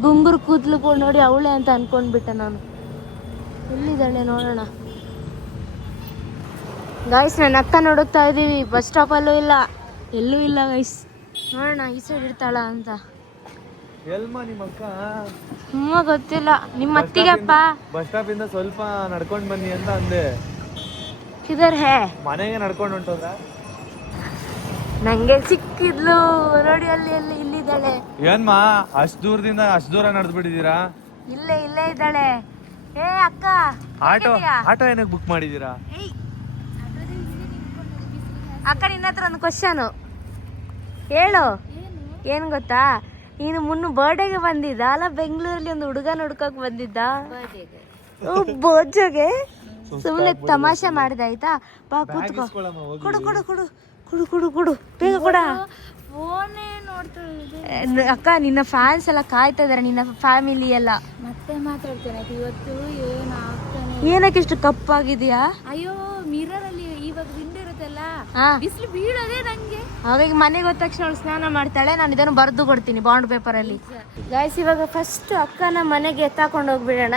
ಗುಂಗುರು ಕೂದ್ಲು ನೋಡಿ ಅವಳೆ ಅಂತ ಅನ್ಕೊಂಡ್ಬಿಟ್ಟೆ ನಾನು. ಎಲ್ಲಿದ್ದಾಳೆ ನೋಡೋಣ ಗೈಸ್. ನನ್ನ ಅಕ್ಕ ನೋಡುತ್ತಾ ಇದ್ದೀವಿ. ಬಸ್ ಸ್ಟಾಪಲ್ಲೂ ಇಲ್ಲ, ಎಲ್ಲೂ ಇಲ್ಲ ಗೈಸ್. ನೋಡೋಣ ಈ ಸೈಡ್ ಇರ್ತಾಳ ಅಂತ. ಎಲ್ಮ ನಿಮ್ಮ ಅಕ್ಕ? ಗೊತ್ತಿಲ್ಲ. ನಿಮ್ಮ ಅತ್ತಿಗೆಪ್ಪ ಬಸ್ ಸ್ಟಾಪ್ ಇಂದ ಸ್ವಲ್ಪ ನಡ್ಕೊಂಡ್ ಬನ್ನಿ ಅಂತ ಅಂದೆ. ಕಿದರ್ ಹೇ? ಮನೆಗೆ ನಡ್ಕೊಂಡು ಹೊಂಟೋದ್ರ? ನಂಗೆ ಸಿಕ್ಕಿದ್ಲು ನೋಡಿ, ಅಲ್ಲಿ ಎಲ್ಲಿ ಇಲ್ಲಿದ್ದಾಳೆ. ಏನ್ಮಾ ಅಷ್ಟ್ ದೂರ ನಡೆದು ಬಿಟ್ಟಿದ್ದೀರಾ? ಇಲ್ಲೇ ಇದ್ದಾಳೆ. ಏ ಅಕ್ಕ, ಆಟೋ ಏನಕ್ಕೆ ಬುಕ್ ಮಾಡಿದೀರಾ? ಅಕ್ಕ, ನಿನ್ನ ಹತ್ರ ಒಂದು ಕ್ವಶನ್ ಹೇಳು. ಏನ್ ಗೊತ್ತಾ, ನೀನು ಮುನ್ನು ಬರ್ಡೇಗೆ ಬಂದಿದ್ದ ಅಲ್ಲ, ಬೆಂಗಳೂರಲ್ಲಿ ಒಂದು ಹುಡುಗ ನೋಡ್ಕೋಕ್ ಬಂದಿದ್ದ. ಬೋಜಗೆ ಸುಮ್ಮನೆ ತಮಾಷೆ ಮಾಡಿದ ಆಯ್ತಾ. ಬಾ ಕೂತ್ಕೋ. ಕೊಡು ಕೊಡು ಕೊಡು ಕೊಡು ಕೊಡು ಕೊಡು ಬೇಗ ಕೊಡ. ಅಕ್ಕ, ನಿನ್ನ ಫ್ಯಾನ್ಸ್ ಎಲ್ಲ ಕಾಯ್ತಾ ಇದಾರೆ, ನಿನ್ನ ಫ್ಯಾಮಿಲಿ ಎಲ್ಲ. ಮತ್ತೆ ಮಾತಾಡ್ತೇನೆ ಇವತ್ತು. ಏನಕ್ಕೆ ಇಷ್ಟು ಕಪ್ಪಾಗಿದ್ಯಾ? ಅಯ್ಯೋ, ಮಿರರ್ ಅಲ್ಲಿ ಇವಾಗ ವಿಂಡೋ ಇರುತ್ತಲ್ಲ, ಬಿಸಿಲು ಬೀಳೋದೇ ನಂಗೆ. ಹಾಗಾಗಿ ಮನೆಗೆ ಹೋದ ತಕ್ಷಣ ಅವಳು ಸ್ನಾನ ಮಾಡ್ತಾಳೆ. ನಾನು ಇದನ್ನು ಬರೆದು ಕೊಡ್ತೀನಿ ಬಾಂಡ್ ಪೇಪರ್ ಅಲ್ಲಿ. ಗೈಸ್, ಇವಾಗ ಫಸ್ಟ್ ಅಕ್ಕನ ಮನೆಗೆ ಎತ್ತಾಕೊಂಡು ಹೋಗ್ಬಿಡೋಣ.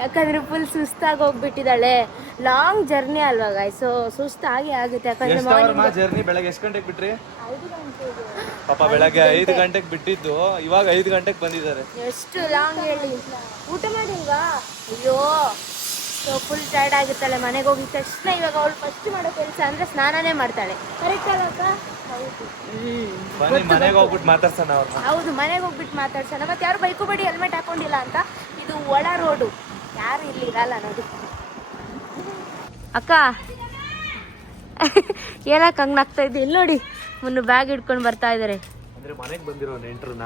ಯಾಕಂದ್ರೆ ಫುಲ್ ಸುಸ್ತಾಗಿ ಹೋಗ್ಬಿಟ್ಟಿದ್ದಾಳೆ. ಲಾಂಗ್ ಜರ್ನಿ ಅಲ್ವಾ ಗೈಸ್, ಸೊ ಸುಸ್ತಾಗಿ ಆಗುತ್ತೆ. ಯಾಕಂದ್ರೆ ಜರ್ನಿ ಬೆಳಗ್ಗೆ ಎಷ್ಟು ಗಂಟೆಗೆ ಬಿಟ್ರಿ? ಪಾಪ ಬೆಳಗ್ಗೆ 5 ಗಂಟೆಗೆ ಬಿಟ್ಟಿದ್ದು, ಇವಾಗ 5 ಗಂಟೆಗೆ ಬಂದಿದ್ದಾರೆ. ಎಷ್ಟು ಲಾಂಗ್ ಹೇಳಿ. ಊಟ ಮಾಡಿಲ್ವಾ? ಅಯ್ಯೋ, ಸೊ ಫುಲ್ ಟೈರ್ಡ್ ಆಗುತ್ತಾಳೆ. ಮನೆಗೆ ಹೋಗಿದ ತಕ್ಷಣ ಇವಾಗ ಅವಳು ಫಸ್ಟ್ ಮಾಡೋ ಕೆಲಸ ಅಂದ್ರೆ ಸ್ನಾನನೇ ಮಾಡ್ತಾಳೆ. ಕರೆಕ್ಟ್ ಅಲ್ಲಕ್ಕ? ಮನೆಗೆ ಹೋಗ್ಬಿಟ್ಟು ಮಾತಾಡ್ಸೋಣ ಅವ್ರನ್ನ. ಹೌದು, ಮನೆಗೆ ಹೋಗ್ಬಿಟ್ಟು ಮಾತಾಡ್ಸೋಣ. ಮತ್ತೆ ಯಾರು ಬೈಕೋಬೇಡಿ ಹೆಲ್ಮೆಟ್ ಹಾಕೊಂಡಿಲ್ಲ ಅಂತ. ಇದು ಒಳ ರೋಡು, ಯಾರು ಇಲ್ಲಿ ಇರಲ್ಲ ನೋಡಿ. ಅಕ್ಕ, ಏನಕ್ಕ ಹಂಗ್ ನಗ್ತಾ ಇದ್ದೆ? ಇಲ್ಲಿ ನೋಡಿ, ಮುನ್ನು ಬ್ಯಾಗ್ ಇಟ್ಕೊಂಡು ಬರ್ತಾ ಇದಾರೆ. ಮನೆಗೆ ಬಂದಿರೋ ನೆಂಟ್ರನ್ನ.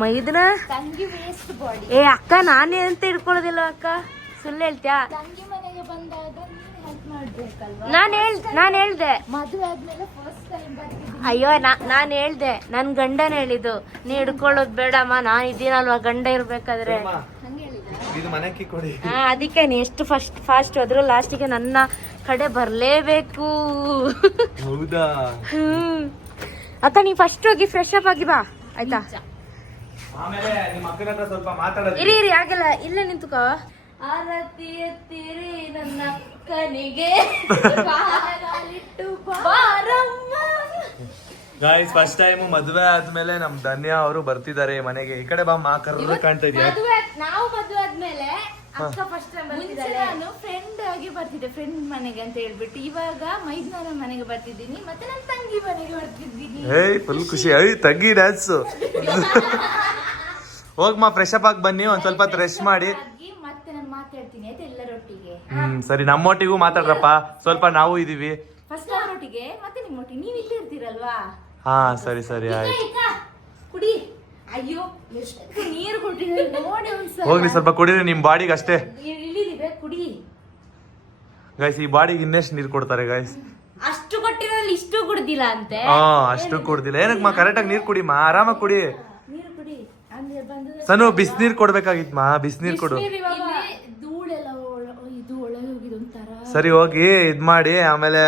ಮೈದನ ತಂಗಿ ವೇಸ್ಟ್ ಬಾಡಿ. ಏ ಅಕ್ಕ, ನಾನೇ ಅಂತ ಇಟ್ಕೊಳ್ಳೋದಿಲ್ಲ ಅಕ್ಕ, ಸುಳ್ಳು ಹೇಳ್ತ್ಯಾ? ತಂಗಿ ಮನೆಗೆ ಬಂದಾಗ ಹೆಲ್ಪ್ ಮಾಡ್ಬೇಕಲ್ವಾ? ನಾನು ಹೇಳ್ದೆ ಮದುವೆ ಆದ್ಮೇಲೆ ಫಸ್ಟ್ ಟೈಮ್ ಬರ್ತಿದ್ದೀನಿ. ಅಯ್ಯೋ, ನಾನು ಹೇಳ್ದೆ, ನನ್ ಗಂಡನ ಹೇಳಿದ್ದು, ನೀ ಹಿಡ್ಕೊಳ್ಳೋದು ಬೇಡಮ್ಮ, ನಾನು ಇದ್ದೀನಲ್ವಾ ಗಂಡ ಇರ್ಬೇಕಾದ್ರೆ. ಇದು ಮನೆಗೆ ಕೊಡಿ. ಅದಕ್ಕೆ ನೀ ಎಷ್ಟು ಫಾಸ್ಟ್ ಹೋದ್ರು ಲಾಸ್ಟಿಗೆ ನನ್ನ ಕಡೆ ಬರ್ಲೇಬೇಕು. ಹೌದಾ? ಅಕ್ಕ, ನೀ ಫಸ್ಟ್ ಹೋಗಿ ಫ್ರೆಶ್ ಅಪ್ ಆಗಿ ಬಾ ಆಯ್ತಾ? ಆಮೇಲೆ ನಿಮ್ಮ ಅಕ್ಕನ ಹತ್ರ ಸ್ವಲ್ಪ ಮಾತಾಡೋದು. ಇರಿ ಆಗಲ್ಲ, ಇಲ್ಲೇ ನಿಂತುಕೋ. ಆರತಿ ಎತ್ತಿರಿ ನನ್ನ ಅಕ್ಕನಿಗೆ ಬಾರಮ್ಮ. ಗಾಯ್ಸ್, ಫಸ್ಟ್ ಟೈಮ್ ಮದುವೆ ಆದ್ಮೇಲೆ ನಮ್ ಧನ್ಯ ಅವರು ಬರ್ತಿದ್ದಾರೆ ಮನೆಗೆ. ಈ ಕಡೆ ಬಾ, ಕರ್ರ ಕಾಣ್ತಾ ಇದೆಯಾ? ನಾವು ಮದುವೆ ಆದ್ಮೇಲೆ ಅಕ್ಕ ಫಸ್ಟ್ ಟೈಮ್ ಬರ್ತಿದ್ದಾಳೆ. ನಾನು ಫ್ರೆಂಡ್ ಆಗಿ ಬರ್ತಿದ್ದೆ, ಫ್ರೆಂಡ್ ಮನೆಗೆ ಅಂತ ಹೇಳ್ಬಿಟ್ಟು. ಇವಾಗ ಮೈದ್ನರ ಮನೆಗೆ ಬರ್ತಿದ್ದೀನಿ, ಮತ್ತೆ ನನ್ನ ತಂಗಿ ಮನೆಗೆ ಬರ್ತಿದ್ದೀನಿ. ಏಯ್ ಫುಲ್ ಖುಷಿ. ತಂಗಿ ಡ್ಯಾನ್ಸ್. ಹೋಗ್ಮಾ, ಫ್ರೆಶ್ ಅಪ್ ಆಗಿ ಬನ್ನಿ, ಒಂದ್ ಸ್ವಲ್ಪ ರೆಸ್ಟ್ ಮಾಡಿ. ಮತ್ತೆ ನಾನು ಮಾತಾಡ್ತೀನಿ ಆಯ್ತಾ ಎಲ್ಲರೊಟ್ಟಿಗೆ. ಸರಿ, ನಮ್ಮೊಟ್ಟಿಗೂ ಮಾತಾಡ್ರಪ್ಪ, ಸ್ವಲ್ಪ ನಾವು ಇದೀವಿ. ಫಸ್ಟ್ ಅವರೊಟ್ಟಿಗೆ, ಮತ್ತೆ ನಿಮ್ಮೊಟ್ಟಿಗೆ. ನೀವು ಇಲ್ಲಿ ಇರ್ತೀರಲ್ವಾ? ಹಾ, ಸರಿ ಆಯ್ತು. ಕುಡಿ. ಅಯ್ಯೋ, ಎಷ್ಟು ನೀರು ಕೊಟ್ಟಿದ್ದಾರೆ ನೋಡಿ ಒಂದ್ಸಲ. ಹೋಗ್ಲಿ, ಸ್ವಲ್ಪ ಕುಡೀರಿ, ನಿಮ್ ಬಾಡಿಗೆ ಅಷ್ಟೇ. ಇಲ್ಲಿದೆ, ಕುಡಿ. ಗೈಸ್, ಈ ಬಾಡಿಗೆ ಇನ್ನೆಷ್ಟು ನೀರ್ ಕೊಡ್ತಾರೆ ಗೈಸ್? ಅಷ್ಟು ಕೊಟ್ಟಿರೋದ್ರಲ್ಲಿ ಇಷ್ಟು ಕುಡ್ದಿಲ್ಲ ಅಂತೆ. ಅಷ್ಟು ಕುಡ್ದಿಲ್ಲ. ಏನಕ್ಕೆ ಕರೆಕ್ಟಾಗಿ ನೀರ್ ಕುಡಿ ಮಾ, ಆರಾಮಾಗಿ ಕುಡಿ. ನೀರು ಕುಡಿ. ಅಂದ್ರೆ ಬಂದ ಸನು ಬಿಸಿನೀರ್ ಕೊಡ್ಬೇಕಾಗಿತ್ ಮಾ, ಬಿಸಿನೀರ್ ಕೊಡು. ಧೂಳೆಲ್ಲ ಇದು ಒಳಗೆ ಹೋಗಿದೆ ಒಂಥರ. ಸರಿ, ಹೋಗಿ ಇದ್ ಮಾಡಿ, ಆಮೇಲೆ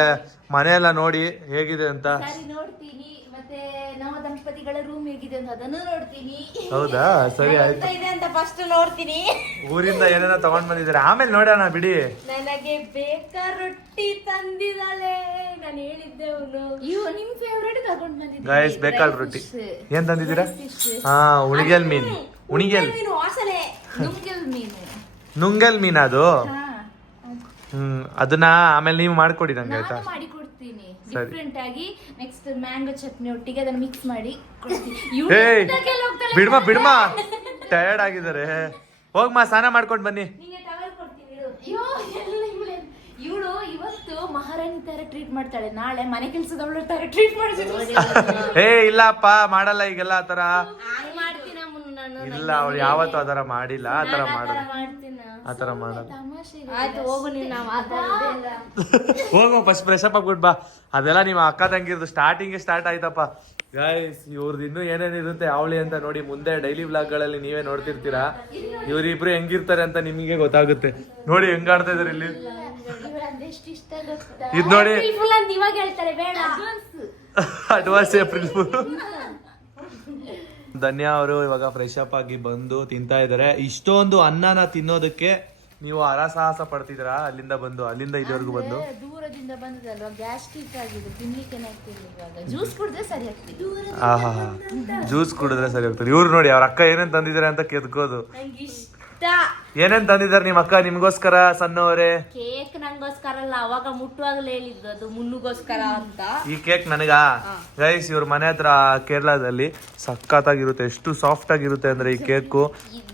ಮನೆಯೆಲ್ಲ ನೋಡಿ ಹೇಗಿದೆ ಅಂತ. ಸರಿ, ನೋಡ್ತೀನಿ. ಮತ್ತೆ ನಮ್ಮ ದಂಪತಿಗಳ ರೂಮ್ ಹೇಗಿದೆ ಅಂತ ಅದನ್ನು ನೋಡ್ತೀನಿ. ಹೌದಾ? ಸರಿ ಆಯ್ತು. ಇದೆ ಅಂತ ಫಸ್ಟ್ ನೋಡ್ತೀನಿ. ಊರಿಂದ ಏನೇನೋ ತಗೊಂಡ್ ಬಂದಿದ್ದಾರೆ, ಆಮೇಲೆ ನೋಡೋಣ ಬಿಡಿ. ನನಗೆ ಬೇಕಾ ರೊಟ್ಟಿ ತಂದಿದ್ದಾಳೆ. ನಾನು ಹೇಳಿದ್ದೆ ಅವನು. ನಿಮ್ ಫೇವ್ರೇಟ್ ತಗೊಂಡ್ ಬಂದಿದ್ದೀನಿ. ಗೈಸ್, ಬೇಕಾಲ್ ರೊಟ್ಟಿ. ಏನ್ ತಂದಿದ್ದೀರಾ? ಉಣಿಗೆಲ್ ಮೀನ್. ಮೀನು ವಾಸನೆ. ನುಂಗಲ್ ಮೀನು. ನುಂಗಲ್ ಮೀನ್ ಅದು. ಅದನ್ನ ಆಮೇಲೆ ನೀವು ಮಾಡ್ಕೊಡಿ ನಂಗೆ ಆಯ್ತಾ. ನಾನು ಮಾಡಿ ಕೊಡ್ತೀನಿ ಡಿಫ್ರೆಂಟ್ ಆಗಿ. ನೆಕ್ಸ್ಟ್ ಮ್ಯಾಂಗೋ ಚಟ್ನಿ ಒಟ್ಟಿಗೆ ಅದನ್ನ ಮಿಕ್ಸ್ ಮಾಡಿ ಕೊಡ್ತೀನಿ. ಏಯ್ ಬಿಡ್ಮಾ ಟಯರ್ಡ್ ಆಗಿದ್ದಾರೆ. ಹೋಗ್ಮಾ ಸ್ನಾನ ಮಾಡ್ಕೊಂಡ್ ಬನ್ನಿ. ಇವಳು ಇವತ್ತು ಮಹಾರಾಣಿ ತರ ಟ್ರೀಟ್ ಮಾಡ್ತಾಳೆ, ನಾಳೆ ಮನೆ ಕೆಲ್ಸದವಳ ತರ ಟ್ರೀಟ್ ಮಾಡ್ತೀನಿ. ಏ ಇಲ್ಲಪ್ಪ ಮಾಡಲ್ಲ ಈಗೆಲ್ಲ ಆತರ. ಮಾಡ್ತೀನಿ ಇಲ್ಲ ಅವ್ಳು ಯಾವತ್ತೂ ಆತರ ಮಾಡಿಲ್ಲ. ಆತರ ಮಾಡಲ್ಲ, ಮಾಡ್ತೀನಿ ಆತರ ಮಾಡಲ್ಲ. ಆಯ್ತು ಹೋಗು ನೀನು ಮಾತಾಡೋದೇ. ಹೋಗು ಫಸ್ಟ್ ಫ್ರೆಶ್ ಅಪ್ ಆಗ್ಬಿಟ್ ಬಾ. ಅದೆಲ್ಲ ನಿಮ್ಮ ಅಕ್ಕ ತಂಗಿರ್ದು ಸ್ಟಾರ್ಟಿಂಗ್ ಸ್ಟಾರ್ಟ್ ಆಯ್ತಪ್ಪ. ಗೈಸ್ ಇವ್ರದ್ದು ಇನ್ನೂ ಏನೇನಿರುತ್ತೆ ಅವಳಿ ಅಂತ ನೋಡಿ ಮುಂದೆ ಡೈಲಿ ವ್ಲಾಗ್ಗಳಲ್ಲಿ ನೀವೇ ನೋಡ್ತಿರ್ತೀರಾ. ಇವ್ರಿಬ್ರು ಹೆಂಗಿರ್ತಾರೆ ಅಂತ ನಿಮಗೆ ಗೊತ್ತಾಗುತ್ತೆ. ನೋಡಿ ಹೆಂಗ್ ಆಡ್ತಾ ಇದಾರೆ ಇಲ್ಲಿ. ಇದ್ ನೋಡಿ ಇವಾಗ ಹೇಳ್ತಾರೆ ಬೇಡ ಅಡ್ವಾನ್ಸ್ ಏಪ್ರಿಲ್ ಫುಲ್. ಧನ್ಯಾ ಅವರು ಇವಾಗ ಫ್ರೆಶ್ ಅಪ್ ಆಗಿ ಬಂದು ತಿಂತಾ ಇದಾರೆ. ಇಷ್ಟೊಂದು ಅನ್ನನ ತಿನ್ನೋದಕ್ಕೆ ನೀವು ಹರಸಾಹಸ ಪಡ್ತಿದ್ದೀರಾ ಅಲ್ಲಿಂದ ಬಂದು, ಅಲ್ಲಿಂದ ಇಲ್ಲಿವರೆಗೂ ಬಂದು. ದೂರದಿಂದ ಬಂದದಲ್ವಾ, ಗ್ಯಾಸ್ಟ್ರಿಕ್ ಆಗಿದೆ, ತಿನ್ಲಿಕ್ಕೆ ಆಗ್ತಿಲ್ಲ. ಇವಾಗ ಜ್ಯೂಸ್ ಕುಡಿದ್ರೆ ಸರಿ ಆಗ್ತದೆ. ಆಹಾ ಜ್ಯೂಸ್ ಕುಡಿದ್ರೆ ಸರಿ ಆಗ್ತದೆ. ಇವ್ರು ನೋಡಿ ಅವ್ರ ಅಕ್ಕ ಏನೇನ್ ತಂದಿದ್ದಾರೆ ಅಂತ ಕೆದ್ಕೋದು. ಏನೇನ್ ತಂದಿದ್ದಾರೆ ನಿಮ್ಮ ಅಕ್ಕ ನಿಮ್ಗೋಸ್ಕರ ಸಣ್ಣವರೇ? ಕೇಕ್ ನಂಗೋಸ್ಕರ ಅಲ್ಲ, ಅವಾಗ ಮುಟ್ಟುವಾಗಲೇ ಹೇಳಿದ್ದು ಅದು ಮುನ್ನುಗೋಸ್ಕರ ಅಂತ. ಈ ಕೇಕ್ ನನಗಾ? ಗೈಸ್ ಇವ್ರ ಮನೆ ಹತ್ರ ಕೇರಳದಲ್ಲಿ ಸಖತ್ತಾಗಿರುತ್ತೆ. ಎಷ್ಟು ಸಾಫ್ಟ್ ಆಗಿರುತ್ತೆ ಅಂದ್ರೆ ಈ ಕೇಕು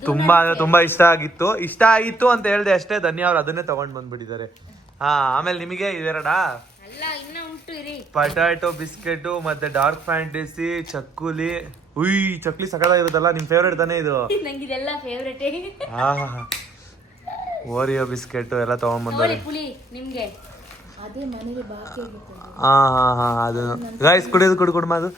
ತುಂಬಾ ಅಂದ್ರೆ ತುಂಬಾ ಇಷ್ಟ ಆಗಿತ್ತು ಅಂತ ಹೇಳ್ದೆ ಅಷ್ಟೇ. ಧನ್ಯ ಅವ್ರು ಅದನ್ನೇ ತಗೊಂಡ್ ಬಂದ್ಬಿಟ್ಟಿದ್ದಾರೆ. ಆಮೇಲೆ ನಿಮಗೆ ಇವೆರಡಾ? ಅಲ್ಲ ಇನ್ನ ಉಂಟು ಇರಿ. ಪೊಟ್ಯಾಟೊ ಬಿಸ್ಕೆಟ್ ಮತ್ತೆ ಡಾರ್ಕ್ ಫ್ಯಾಂಟಸಿ ಚಕ್ಕುಲಿ. ಉಯ್ ಚಕ್ಲಿ ಸಕತ್ತಾಗಿರುತ್ತಲ್ಲ, ನಿಮ್ ಫೇವ್ರೇಟ್ ತಾನೇ ಇದು? ನಂಗೆ ಇದೆಲ್ಲ ಫೇವ್ರೇಟ್. ಓರಿಯೋ ಬಿಸ್ಕೆಟ್ ಎಲ್ಲ ತಗೊಂಡ್ಬಂದ್ರೆ ಪುಳಿ ನಿಮ್ಗೆ ಅದೇ ಮನೆಗೆ ಬಾಕಿ ಆಗಿತ್ತು. ಅದು ಗೈಸ್ ಕುಡಿದು ಮಾದು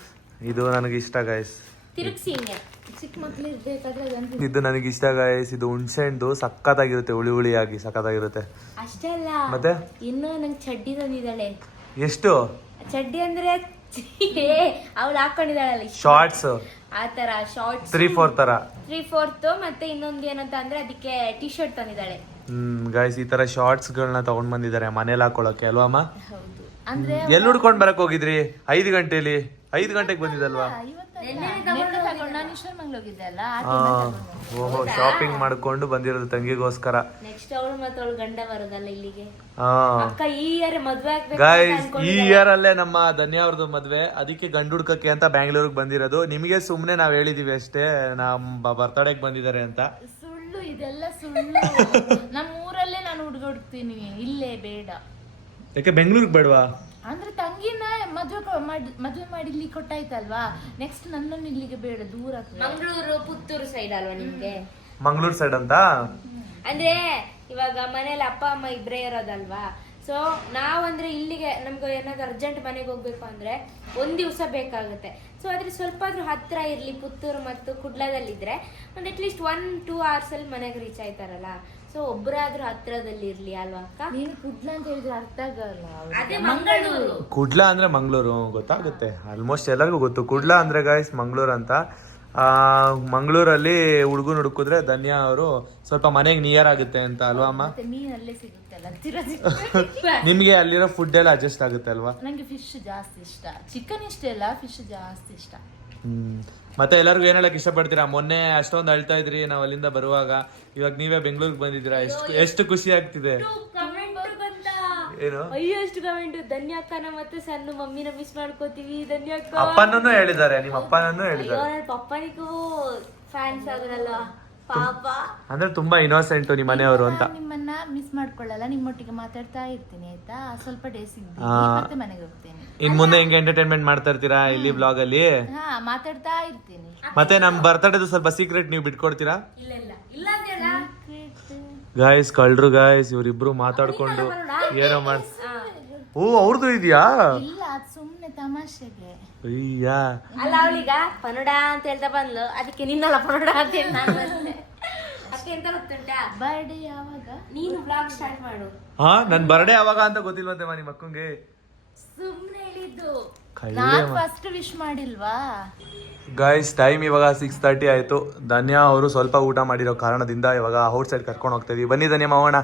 ಇದು ನನಗೆ ಇಷ್ಟ ಗೈಸ್. ತಿರುಗಿಸಿ ಹಿಂಗೆ ಚಿಕ್ಕ ಮಕ್ಳು ಇರ್ಬೇಕಾದ್ರೆ ಇದು ನನಗೆ ಇಷ್ಟ ಗೈಸ್. ಇದು ಹುಣ್ಸೆ ಹಣ್ಣು ಸಖತ್ತಾಗಿರುತ್ತೆ, ಹುಳಿ ಆಗಿ ಸಖತ್ತಾಗಿರುತ್ತೆ. ಅಷ್ಟೇ ಅಲ್ಲ ಮತ್ತೆ ಇನ್ನು ನಂಗೆ ಚಡ್ಡಿ ತಂದಿದ್ದಾಳೆ. ಎಷ್ಟು ಚಡ್ಡಿ ಅಂದ್ರೆ ಅವಳು ಹಾಕೊಂಡಿದ್ದಾಳಲ್ಲ ಶಾರ್ಟ್ಸ್, ಆತರ ಶಾರ್ಟ್ಸ್ 3/4 ತರ 3/4 ಮತ್ತೆ ಇನ್ನೊಂದು ಏನಂತ ಅಂದ್ರೆ ಅದಕ್ಕೆ ಟಿ ಶರ್ಟ್ ತಂದಿದ್ದಾಳೆ. ಗೈಸ್ ಈ ತರ ಶಾರ್ಟ್ಸ್ ಗಳನ್ನ ತಗೊಂಡ್ ಬಂದಿದ್ದಾರೆ ಮನೇಲಿ ಹಾಕೊಳಕ್ಕೆ ಅಲ್ವಾ ಅಮ್ಮ? ಹೌದು. ಅಂದ್ರೆ ಎಲ್ಲಿ ಹುಡ್ಕೊಂಡ್ ಬರಕ್ ಹೋಗಿದ್ರಿ? 5 ಗಂಟೆಲಿ 5 ಗಂಟೆಗೆ ಬಂದಿದ್ದಲ್ವಾ? ನಾನು ಈಶ್ವರಮಂಗ್ಲ ಹೋಗಿದ್ದೆ ಅಲ್ಲ, ಓಹೋ ಶಾಪಿಂಗ್ ಮಾಡ್ಕೊಂಡು ಬಂದಿರೋದು ತಂಗಿಗೋಸ್ಕರ. ನೆಕ್ಸ್ಟ್ ಅವಳು ಮತ್ತೆ ಅವಳು ಗಂಡ ಬರೋದಲ್ಲ ಇಲ್ಲಿಗೆ. ಅಕ್ಕ ಈ ಇಯರ್ ಮದ್ವೆ ಆಗ್ಬೇಕು ಗೈಸ್ ಈ ಇಯರ್ ಅಲ್ಲೇ ನಮ್ಮ ಧನ್ಯ ಅವ್ರದ್ದು ಮದ್ವೆ. ಅದಕ್ಕೆ ಗಂಡು ಹುಡ್ಕಕ್ಕೆ ಅಂತ ಬ್ಯಾಂಗ್ಳೂರ್ಗೆ ಬಂದಿರೋದು. ನಿಮಗೆ ಸುಮ್ನೆ ನಾವ್ ಹೇಳಿದೀವಿ ಅಷ್ಟೇ ನಮ್ಮ ಬರ್ತಡೆಗೆ ಬಂದಿದ್ದಾರೆ ಅಂತ. ಸುಳ್ಳು, ಇದೆಲ್ಲ ಸುಳ್ಳು. ನಮ್ಮ ಊರಲ್ಲೇ ನಾನು ಹುಡುಗಡ್ತೀನಿ, ಇಲ್ಲೇ ಬೇಡ. ಯಾಕೆ ಬೆಂಗಳೂರಿಗೆ ಬೇಡವಾ? ಅಂದ್ರೆ ತಂಗಿನ ಮದ್ವೆ ಮಾಡಿ ಇಲ್ಲಿ ಕೊಟ್ಟಾಯ್ತಲ್ವಾ, ನೆಕ್ಸ್ಟ್ ನನ್ನನ್ನು ಇಲ್ಲಿಗೆ ಬೇಡ, ದೂರ. ಮಂಗಳೂರು ಪುತ್ತೂರು ಸೈಡ್ ಅಲ್ವಾ ನಿಮ್ಗೆ? ಮಂಗಳೂರು ಸೈಡ್ ಅಂತ ಅಂದ್ರೆ ಇವಾಗ ಮನೇಲಿ ಅಪ್ಪ ಅಮ್ಮ ಇಬ್ರೇ ಇರೋದಲ್ವಾ. ಸೊ ನಾವಂದ್ರೆ ಇಲ್ಲಿಗೆ ನಮ್ಗೆ ಏನಾದ್ರು ಅರ್ಜೆಂಟ್ ಮನೆಗೆ ಹೋಗ್ಬೇಕು ಅಂದ್ರೆ 1 ದಿವಸ ಬೇಕಾಗುತ್ತೆ. ಸೊ ಅದ್ರ ಸ್ವಲ್ಪ ಆದ್ರೂ ಹತ್ರ ಇರ್ಲಿ, ಪುತ್ತೂರು ಮತ್ತು ಕುಡ್ಲದಲ್ಲಿದ್ರೆ ಒಂದು ಅಟ್ಲೀಸ್ಟ್ 1-2 hours ಅಲ್ಲಿ ಮನೆಗೆ ರೀಚ್ ಆಯ್ತಾರಲ್ಲ. ಸೊ ಒಬ್ಬರಾದ್ರೂ ಹತ್ರದಲ್ಲಿ ಇರ್ಲಿ ಅಲ್ವಾ ಅಕ್ಕ? ನೀನು ಕುಡ್ಲ ಅಂತ ಹೇಳಿದ್ರೆ ಅರ್ಥ ಆಗಲ್ಲ. ಅದೇ ಮಂಗಳೂರು. ಕುಡ್ಲ ಅಂದ್ರೆ ಮಂಗಳೂರು ಗೊತ್ತಾಗುತ್ತೆ, ಆಲ್ಮೋಸ್ಟ್ ಎಲ್ಲರಿಗೂ ಗೊತ್ತು. ಕುಡ್ಲ ಅಂದ್ರೆ ಗೈಸ್ ಮಂಗಳೂರು ಅಂತ. ಮಂಗಳೂರಲ್ಲಿ ಹುಡುಗನ ಹುಡುಕಿದ್ರೆ ಧನ್ಯ ಅವರು ಸ್ವಲ್ಪ ಮನೆಗೆ ನಿಯರ್ ಆಗುತ್ತೆ ಅಂತ ಅಲ್ವಾ ಅಮ್ಮ? ಮೀನಲ್ಲೇ ಸಿಗುತ್ತಲ್ಲ, ನಿಮ್ಗೆ ಅಲ್ಲಿರೋ ಫುಡ್ ಎಲ್ಲ ಅಡ್ಜಸ್ಟ್ ಆಗುತ್ತೆ ಅಲ್ವಾ? ನಂಗೆ ಫಿಶ್ ಜಾಸ್ತಿ ಇಷ್ಟ, ಚಿಕನ್ ಇಷ್ಟ ಇಲ್ಲ, ಫಿಶ್ ಜಾಸ್ತಿ ಇಷ್ಟ. ಮತ್ತೆ ಎಲ್ಲರಿಗೂ ಏನ್ ಹೇಳಕ್ ಇಷ್ಟಪಡ್ತೀರಾ? ಮೊನ್ನೆ ಅಷ್ಟೊಂದು ಅಳ್ತಾ ಇದ್ರಿ ನಾವ್ ಅಲ್ಲಿಂದ ಬರುವಾಗ, ಇವಾಗ ನೀವೇ ಬೆಂಗಳೂರಿಗೆ ಬಂದಿದ್ದೀರಾ, ಎಷ್ಟು ಖುಷಿ ಆಗ್ತಿದೆ. ಏನು ಅಯ್ಯೋ ಎಷ್ಟು ಕಮೆಂಟ್. ಧನ್ಯ ಅಕ್ಕನ ಮತ್ತೆ ಸಣ್ಣ ಮಮ್ಮಿನ ಮಿಸ್ ಮಾಡ್ಕೋತೀವಿ. ಧನ್ಯ ಅಕ್ಕ ಅಪ್ಪನನ್ನು ಹೇಳಿದ್ದಾರೆ, ನಿಮ್ಮ ಅಪ್ಪನನ್ನು ಹೇಳಿದ್ದಾರೆ. ಪಪ್ಪನಿಗೂ ಫ್ಯಾನ್ಸ್ ಆದ್ರಲ್ಲ ಪಾಪ. ಅಂದ್ರೆ ತುಂಬಾ ಇನ್ನೋಸೆಂಟ್ ನಿಮ್ಮ ಮನೆಯವರು ಅಂತ. ನಿಮ್ಮನ್ನ ಮಿಸ್ ಮಾಡ್ಕೊಳ್ಳಲ್ಲ, ನಿಮ್ಮೊಟ್ಟಿಗೆ ಮಾತಾಡ್ತಾ ಇರ್ತೀನಿ ಆಯ್ತಾ. ಸ್ವಲ್ಪ ಡೇಸ್ ಮತ್ತೆ ಮನೆಗೆ ಹೋಗ್ತೇನೆ. ಇನ್ ಮುಂದೆ ಹೆಂಗೆ ಎಂಟರ್ಟೈನ್ಮೆಂಟ್ ಮಾಡ್ತಾ ಇರ್ತೀರಾ ಇಲ್ಲಿ ಬ್ಲಾಗ್ ಅಲ್ಲಿ? ಮಾತಾಡ್ತಾ ಇರ್ತೀನಿ. ಮತ್ತೆ ನಮ್ ಬರ್ತಡೇದು ಸ್ವಲ್ಪ ಸೀಕ್ರೆಟ್ ನೀವು ಬಿಟ್ಕೊಡ್ತೀರಾ? ಇಲ್ಲ ಇಲ್ಲ ಇಲ್ಲ ಅಂತೀರಾ ಗಾಯ್ಸ್? ಕಳ್ರು ಗಾಯ್ಸ್, ಇವ್ರಿಬ್ರು ಮಾತಾಡ್ಕೊಂಡು ಏನೋ ಮಾಡ್. ಓ ಅವ್ರದ್ದು ಇದೆಯಾ? ಇಲ್ಲ, ಅದು ಸುಮ್ನೆ ತಮಾಷೆಗೆ. ಅಯ್ಯಾ ಅಲ್ಲ ಅವಳೀಗ ಪನೋಡ ಅಂತ ಹೇಳ್ತಾ ಬಂದ್ಲು, ಅದಕ್ಕೆ ನಿನ್ನಲ್ಲ ಪನೋಡ ಅಂತ ಹೇಳಿ ನಾನು ಅಷ್ಟೇ. ಎಂತ ಗೊತ್ತುಂಟಾ? ಬರ್ಡೇ ಯಾವಾಗ? ನೀನು ಬ್ಲಾಗ್ ಸ್ಟಾರ್ಟ್ ಮಾಡು. ನನ್ ಬರ್ಡೇ ಯಾವಾಗ ಅಂತ ಗೊತ್ತಿಲ್ವಂತೆ ನಿಮ್ಮ ಅಕ್ಕಂಗೆ. ಸುಮ್ನೆ ಹೇಳಿದ್ದು. ನಾನ್ ಫಸ್ಟ್ ವಿಶ್ ಮಾಡಿಲ್ವಾ? ಗೈಸ್ ಟೈಮ್ ಇವಾಗ 6:30 ಆಯ್ತು. ಧನ್ಯ ಅವರು ಸ್ವಲ್ಪ ಊಟ ಮಾಡಿರೋ ಕಾರಣದಿಂದ ಇವಾಗ ಔಟ್ ಸೈಡ್ ಕರ್ಕೊಂಡು ಹೋಗ್ತಾ ಇದೀವಿ. ಬನ್ನಿ ಧನ್ಯ ಮಾವಣ್ಣ.